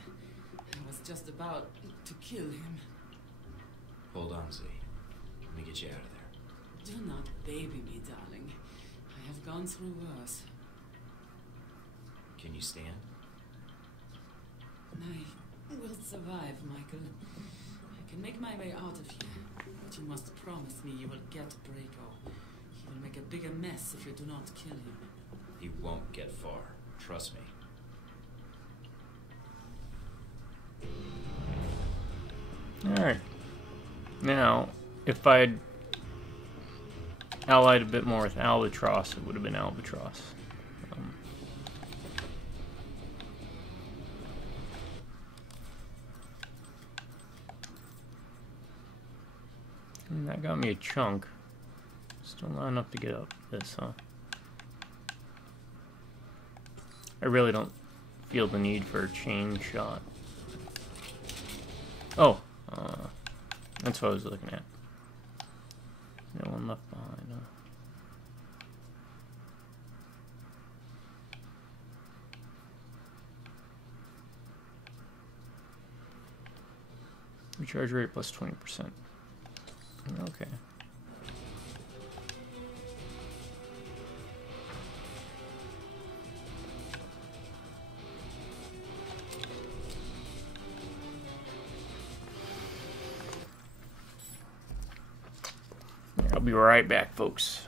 was just about to kill him. Hold on, Z. Let me get you out of there. Do not baby me, darling. I have gone through worse. Can you stand? I will survive, Michael. I can make my way out of here. But you must promise me you will get Draco. He will make a bigger mess if you do not kill him. He won't get far. Trust me. Alright. Now, if I'd allied a bit more with Albatross, it would have been Albatross. And that got me a chunk. Still not enough to get up this, huh? I really don't feel the need for a chain shot. Oh, that's what I was looking at. No one left behind, huh? Recharge rate plus 20%. Okay. I'll be right back, folks.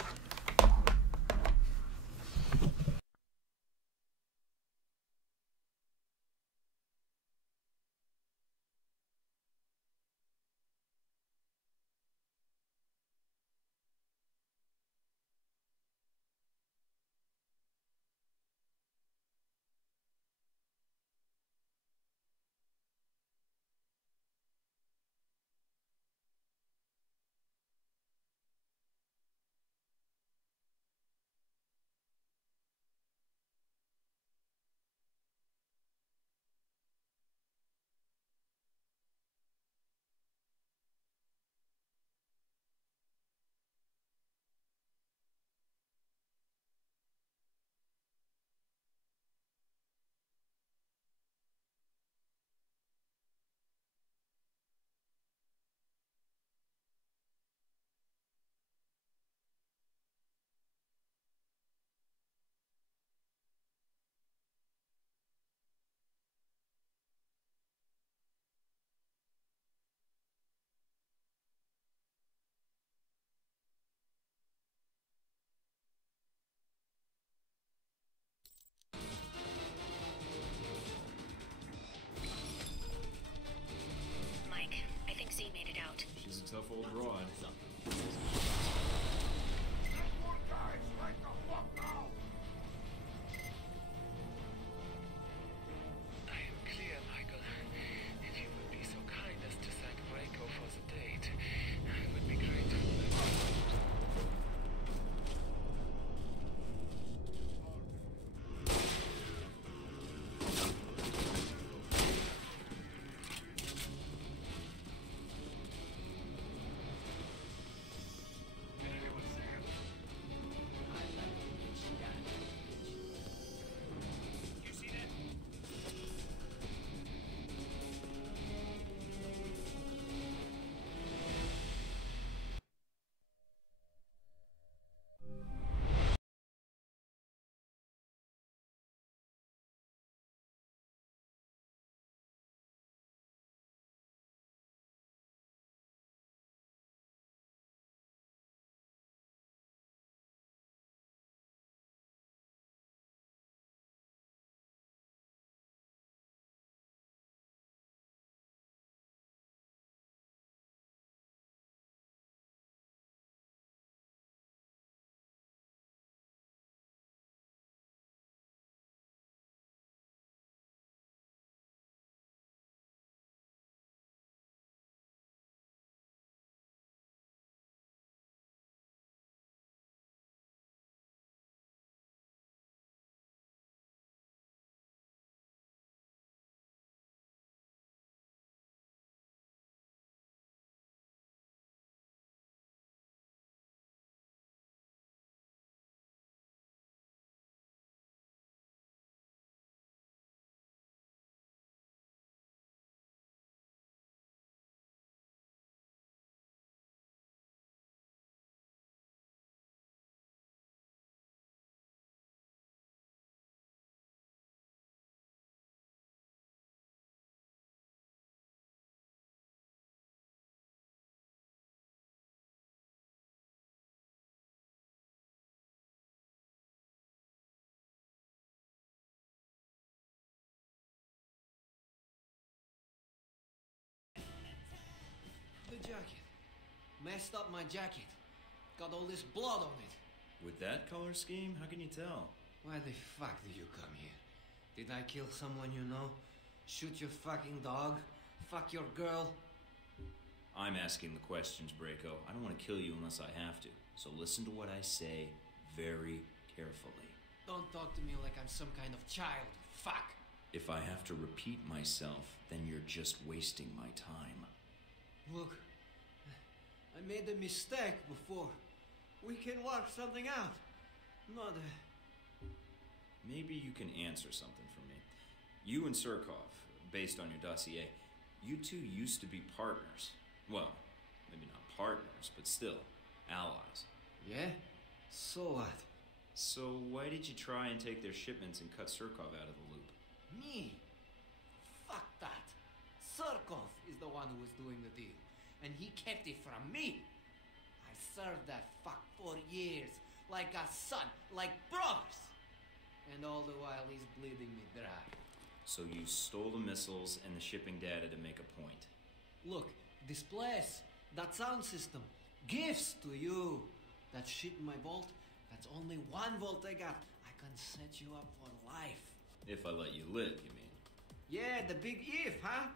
Mike, I think Z made it out. She's a tough old broad. I am clear, Michael. If you would be so kind as to thank Draco for the date, I would be grateful. messed up my jacket. Got all this blood on it. With that color scheme, how can you tell? Why the fuck did you come here? Did I kill someone you know? Shoot your fucking dog? Fuck your girl? I'm asking the questions, Braco. I don't want to kill you unless I have to. So listen to what I say very carefully. Don't talk to me like I'm some kind of child. Fuck! If I have to repeat myself, then you're just wasting my time. Look, I made a mistake before. We can work something out. Not Maybe you can answer something for me. You and Surkov, based on your dossier, you two used to be partners. Well, maybe not partners, but still, allies. Yeah? So what? So why did you try and take their shipments and cut Surkov out of the loop? Me? Fuck that. Surkov is the one who was doing the deal, and he kept it from me. I served that fuck for years, like a son, like brothers. And all the while he's bleeding me dry. So you stole the missiles and the shipping data to make a point. Look, this place, that sound system, gifts to you. That shit in my vault, that's only one vault I got. I can set you up for life. If I let you live, you mean? Yeah, the big if, huh?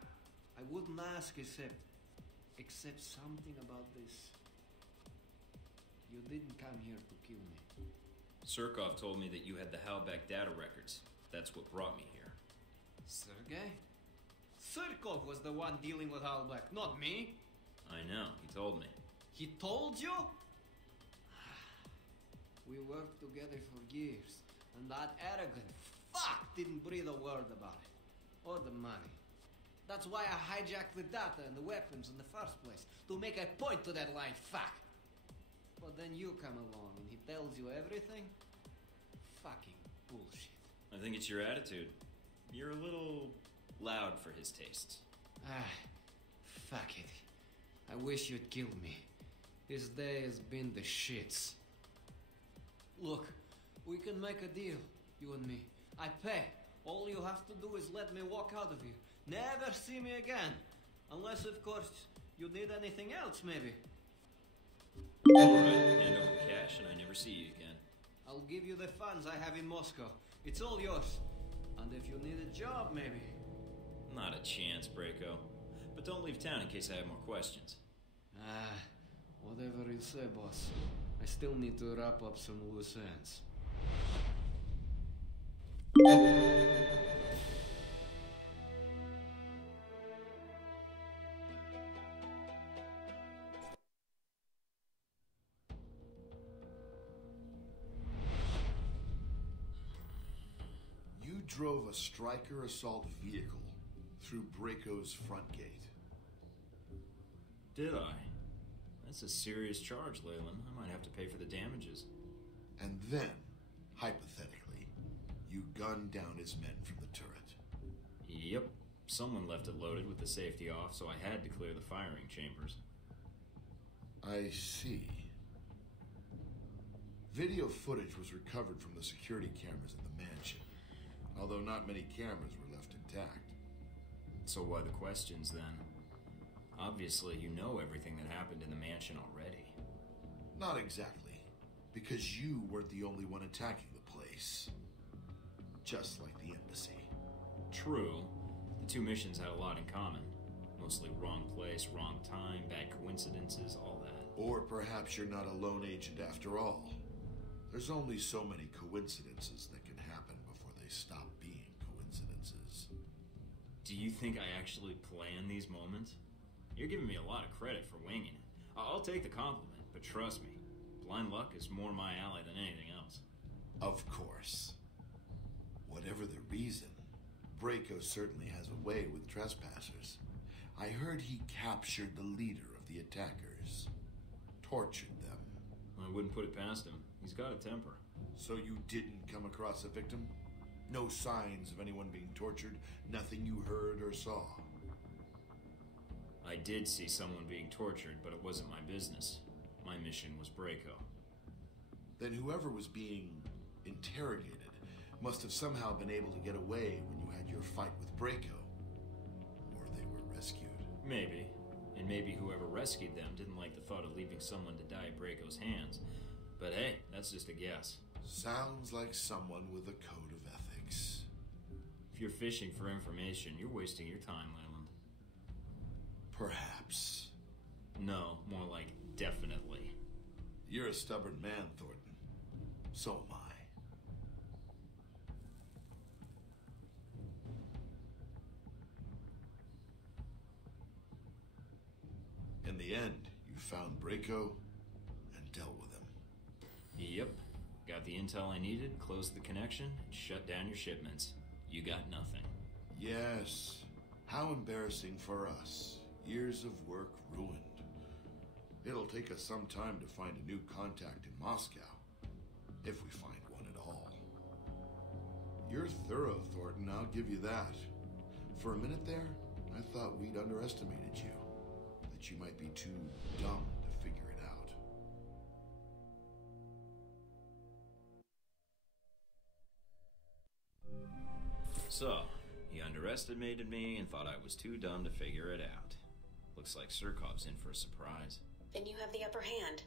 I wouldn't ask except something about this. You didn't come here to kill me. Surkov told me that you had the Halbeck data records. That's what brought me here. Sergey? Surkov was the one dealing with Halbeck, not me. I know, he told me. He told you? We worked together for years, and that arrogant fuck didn't breathe a word about it. Or the money. That's why I hijacked the data and the weapons in the first place, to make a point to that lying fuck. But then you come along and he tells you everything? Fucking bullshit. I think it's your attitude. You're a little loud for his tastes. Fuck it. I wish you'd kill me. This day has been the shits. Look, we can make a deal, you and me. I pay. All you have to do is let me walk out of here. Never see me again. Unless, of course, you need anything else, maybe. Alright, hand over cash and I never see you again. I'll give you the funds I have in Moscow. It's all yours. And if you need a job, maybe. Not a chance, Braco. But don't leave town in case I have more questions. Whatever you say, boss. I still need to wrap up some loose ends. You drove a Stryker assault vehicle through Braco's front gate. Did I? That's a serious charge, Leyland. I might have to pay for the damages. And then, hypothetically, you gunned down his men from the turret. Yep. Someone left it loaded with the safety off, so I had to clear the firing chambers. I see. Video footage was recovered from the security cameras at the mansion, although not many cameras were left intact. So why the questions, then? Obviously, you know everything that happened in the mansion already. Not exactly, because you weren't the only one attacking the place. Just like the embassy. True. The two missions had a lot in common. Mostly wrong place, wrong time, bad coincidences, all that. Or perhaps you're not a lone agent after all. There's only so many coincidences that can happen before they stop being coincidences. Do you think I actually plan these moments? You're giving me a lot of credit for winging it. I'll take the compliment, but trust me, blind luck is more my alley than anything else. Of course. Whatever the reason, Braco certainly has a way with trespassers. I heard he captured the leader of the attackers. Tortured them. I wouldn't put it past him. He's got a temper. So you didn't come across a victim? No signs of anyone being tortured? Nothing you heard or saw? I did see someone being tortured, but it wasn't my business. My mission was Braco. Then whoever was being interrogated must have somehow been able to get away when you had your fight with Braco. Or they were rescued. Maybe. And maybe whoever rescued them didn't like the thought of leaving someone to die at Braco's hands. But hey, that's just a guess. Sounds like someone with a code of ethics. If you're fishing for information, you're wasting your time, Leland. Perhaps. No, more like definitely. You're a stubborn man, Thornton. So am I. In the end, you found Braco and dealt with him. Yep. Got the intel I needed, closed the connection, and shut down your shipments. You got nothing. Yes. How embarrassing for us. Years of work ruined. It'll take us some time to find a new contact in Moscow. If we find one at all. You're thorough, Thornton, I'll give you that. For a minute there, I thought we'd underestimated you. That you might be too dumb to figure it out. So, he underestimated me and thought I was too dumb to figure it out. Looks like Surkov's in for a surprise. Then you have the upper hand.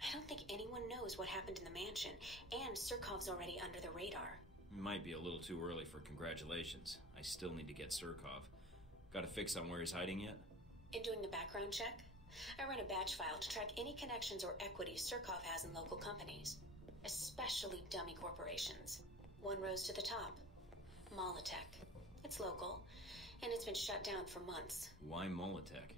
I don't think anyone knows what happened in the mansion, and Surkov's already under the radar. It might be a little too early for congratulations. I still need to get Surkov. Got a fix on where he's hiding yet? In doing the background check, I run a batch file to track any connections or equities Surkov has in local companies, especially dummy corporations. One rose to the top. Molotech. It's local, and it's been shut down for months. Why Molotech?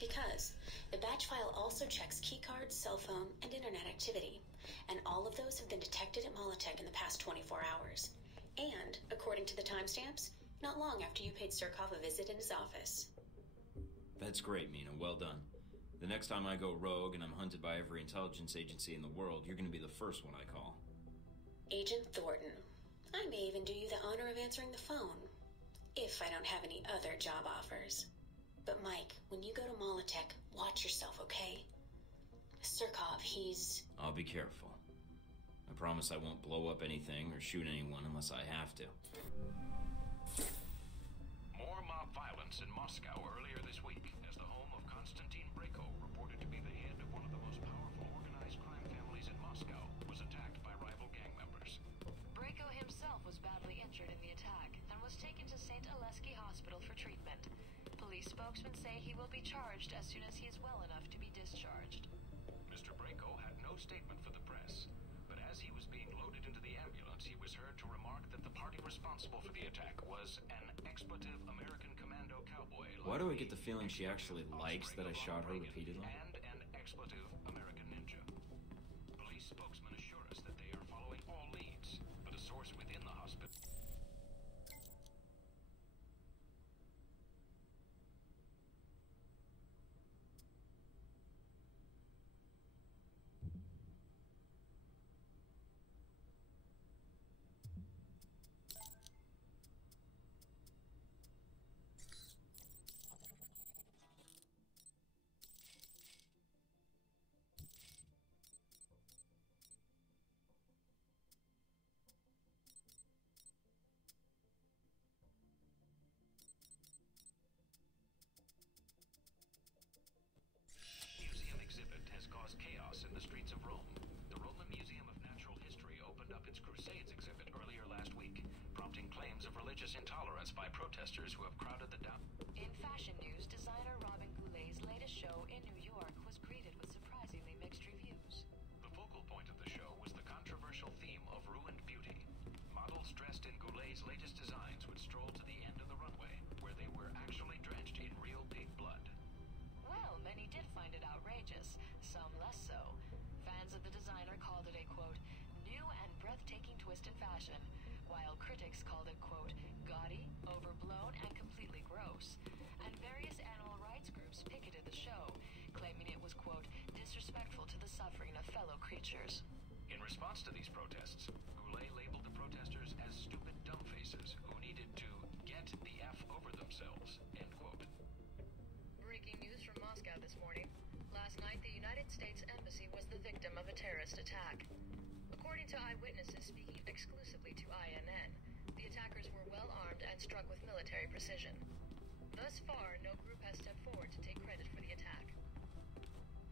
Because the batch file also checks keycards, cell phone, and internet activity, and all of those have been detected at Molotech in the past 24 hours. And, according to the timestamps, not long after you paid Surkov a visit in his office. That's great, Mina. Well done. The next time I go rogue and I'm hunted by every intelligence agency in the world, you're going to be the first one I call. Agent Thornton. I may even do you the honor of answering the phone, if I don't have any other job offers. But Mike, when you go to Molotech, watch yourself, okay? Surkov, he's... I'll be careful. I promise I won't blow up anything or shoot anyone unless I have to. More mob violence in Moscow earlier this week, as the home of Konstantin Braco, reported to be the head of one of the most powerful organized crime families in Moscow, was attacked by rival gang members. Braco himself was badly injured in the attack and was taken to St. Aleski Hospital for treatment. Police spokesmen say he will be charged as soon as he is well enough to be discharged. Mr. Braco had no statement for the press, but as he was being loaded into the ambulance, he was heard to remark that the party responsible for the attack was an expletive American commando cowboy. Why do I get the feeling she actually likes that I shot her repeatedly? And an expletive American ninja. Police spokesmen assure us that they are following all leads, but a source within the hospital... caused chaos in the streets of Rome. The Roman Museum of Natural History opened up its Crusades exhibit earlier last week, prompting claims of religious intolerance by protesters who have crowded the down. In fashion news, designer Robin Goulet's latest show in New York was greeted with surprisingly mixed reviews. The focal point of the show was the controversial theme of ruined beauty. Models dressed in Goulet's latest designs would stroll to the end of the runway, where they were actually drenched in real pig blood. Well, many did find it outrageous, some less so. Fans of the designer called it a, quote, new and breathtaking twist in fashion, while critics called it, quote, gaudy, overblown, and completely gross. And various animal rights groups picketed the show, claiming it was, quote, disrespectful to the suffering of fellow creatures. In response to these protests, Goulet labeled the protesters as stupid dumbfaces who needed to get the F over themselves, end quote. Breaking news from Moscow this morning. Last night, the United States Embassy was the victim of a terrorist attack. According to eyewitnesses speaking exclusively to INN, the attackers were well armed and struck with military precision. Thus far, no group has stepped forward to take credit for the attack.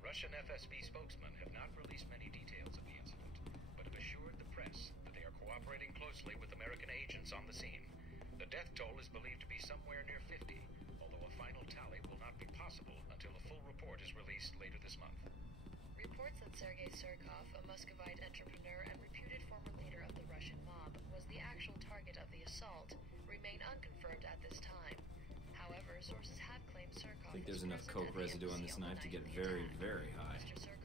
Russian FSB spokesmen have not released many details of the incident, but have assured the press that they are cooperating closely with American agents on the scene. The death toll is believed to be somewhere near 50, although a final tally will not be possible until a full report is released later this month. Reports that Sergei Surkov, a Muscovite entrepreneur and reputed former leader of the Russian mob, was the actual target of the assault, remain unconfirmed at this time. However, sources have claimed Surkov I think there's enough coke residue on this knife to get very, very high. Mr.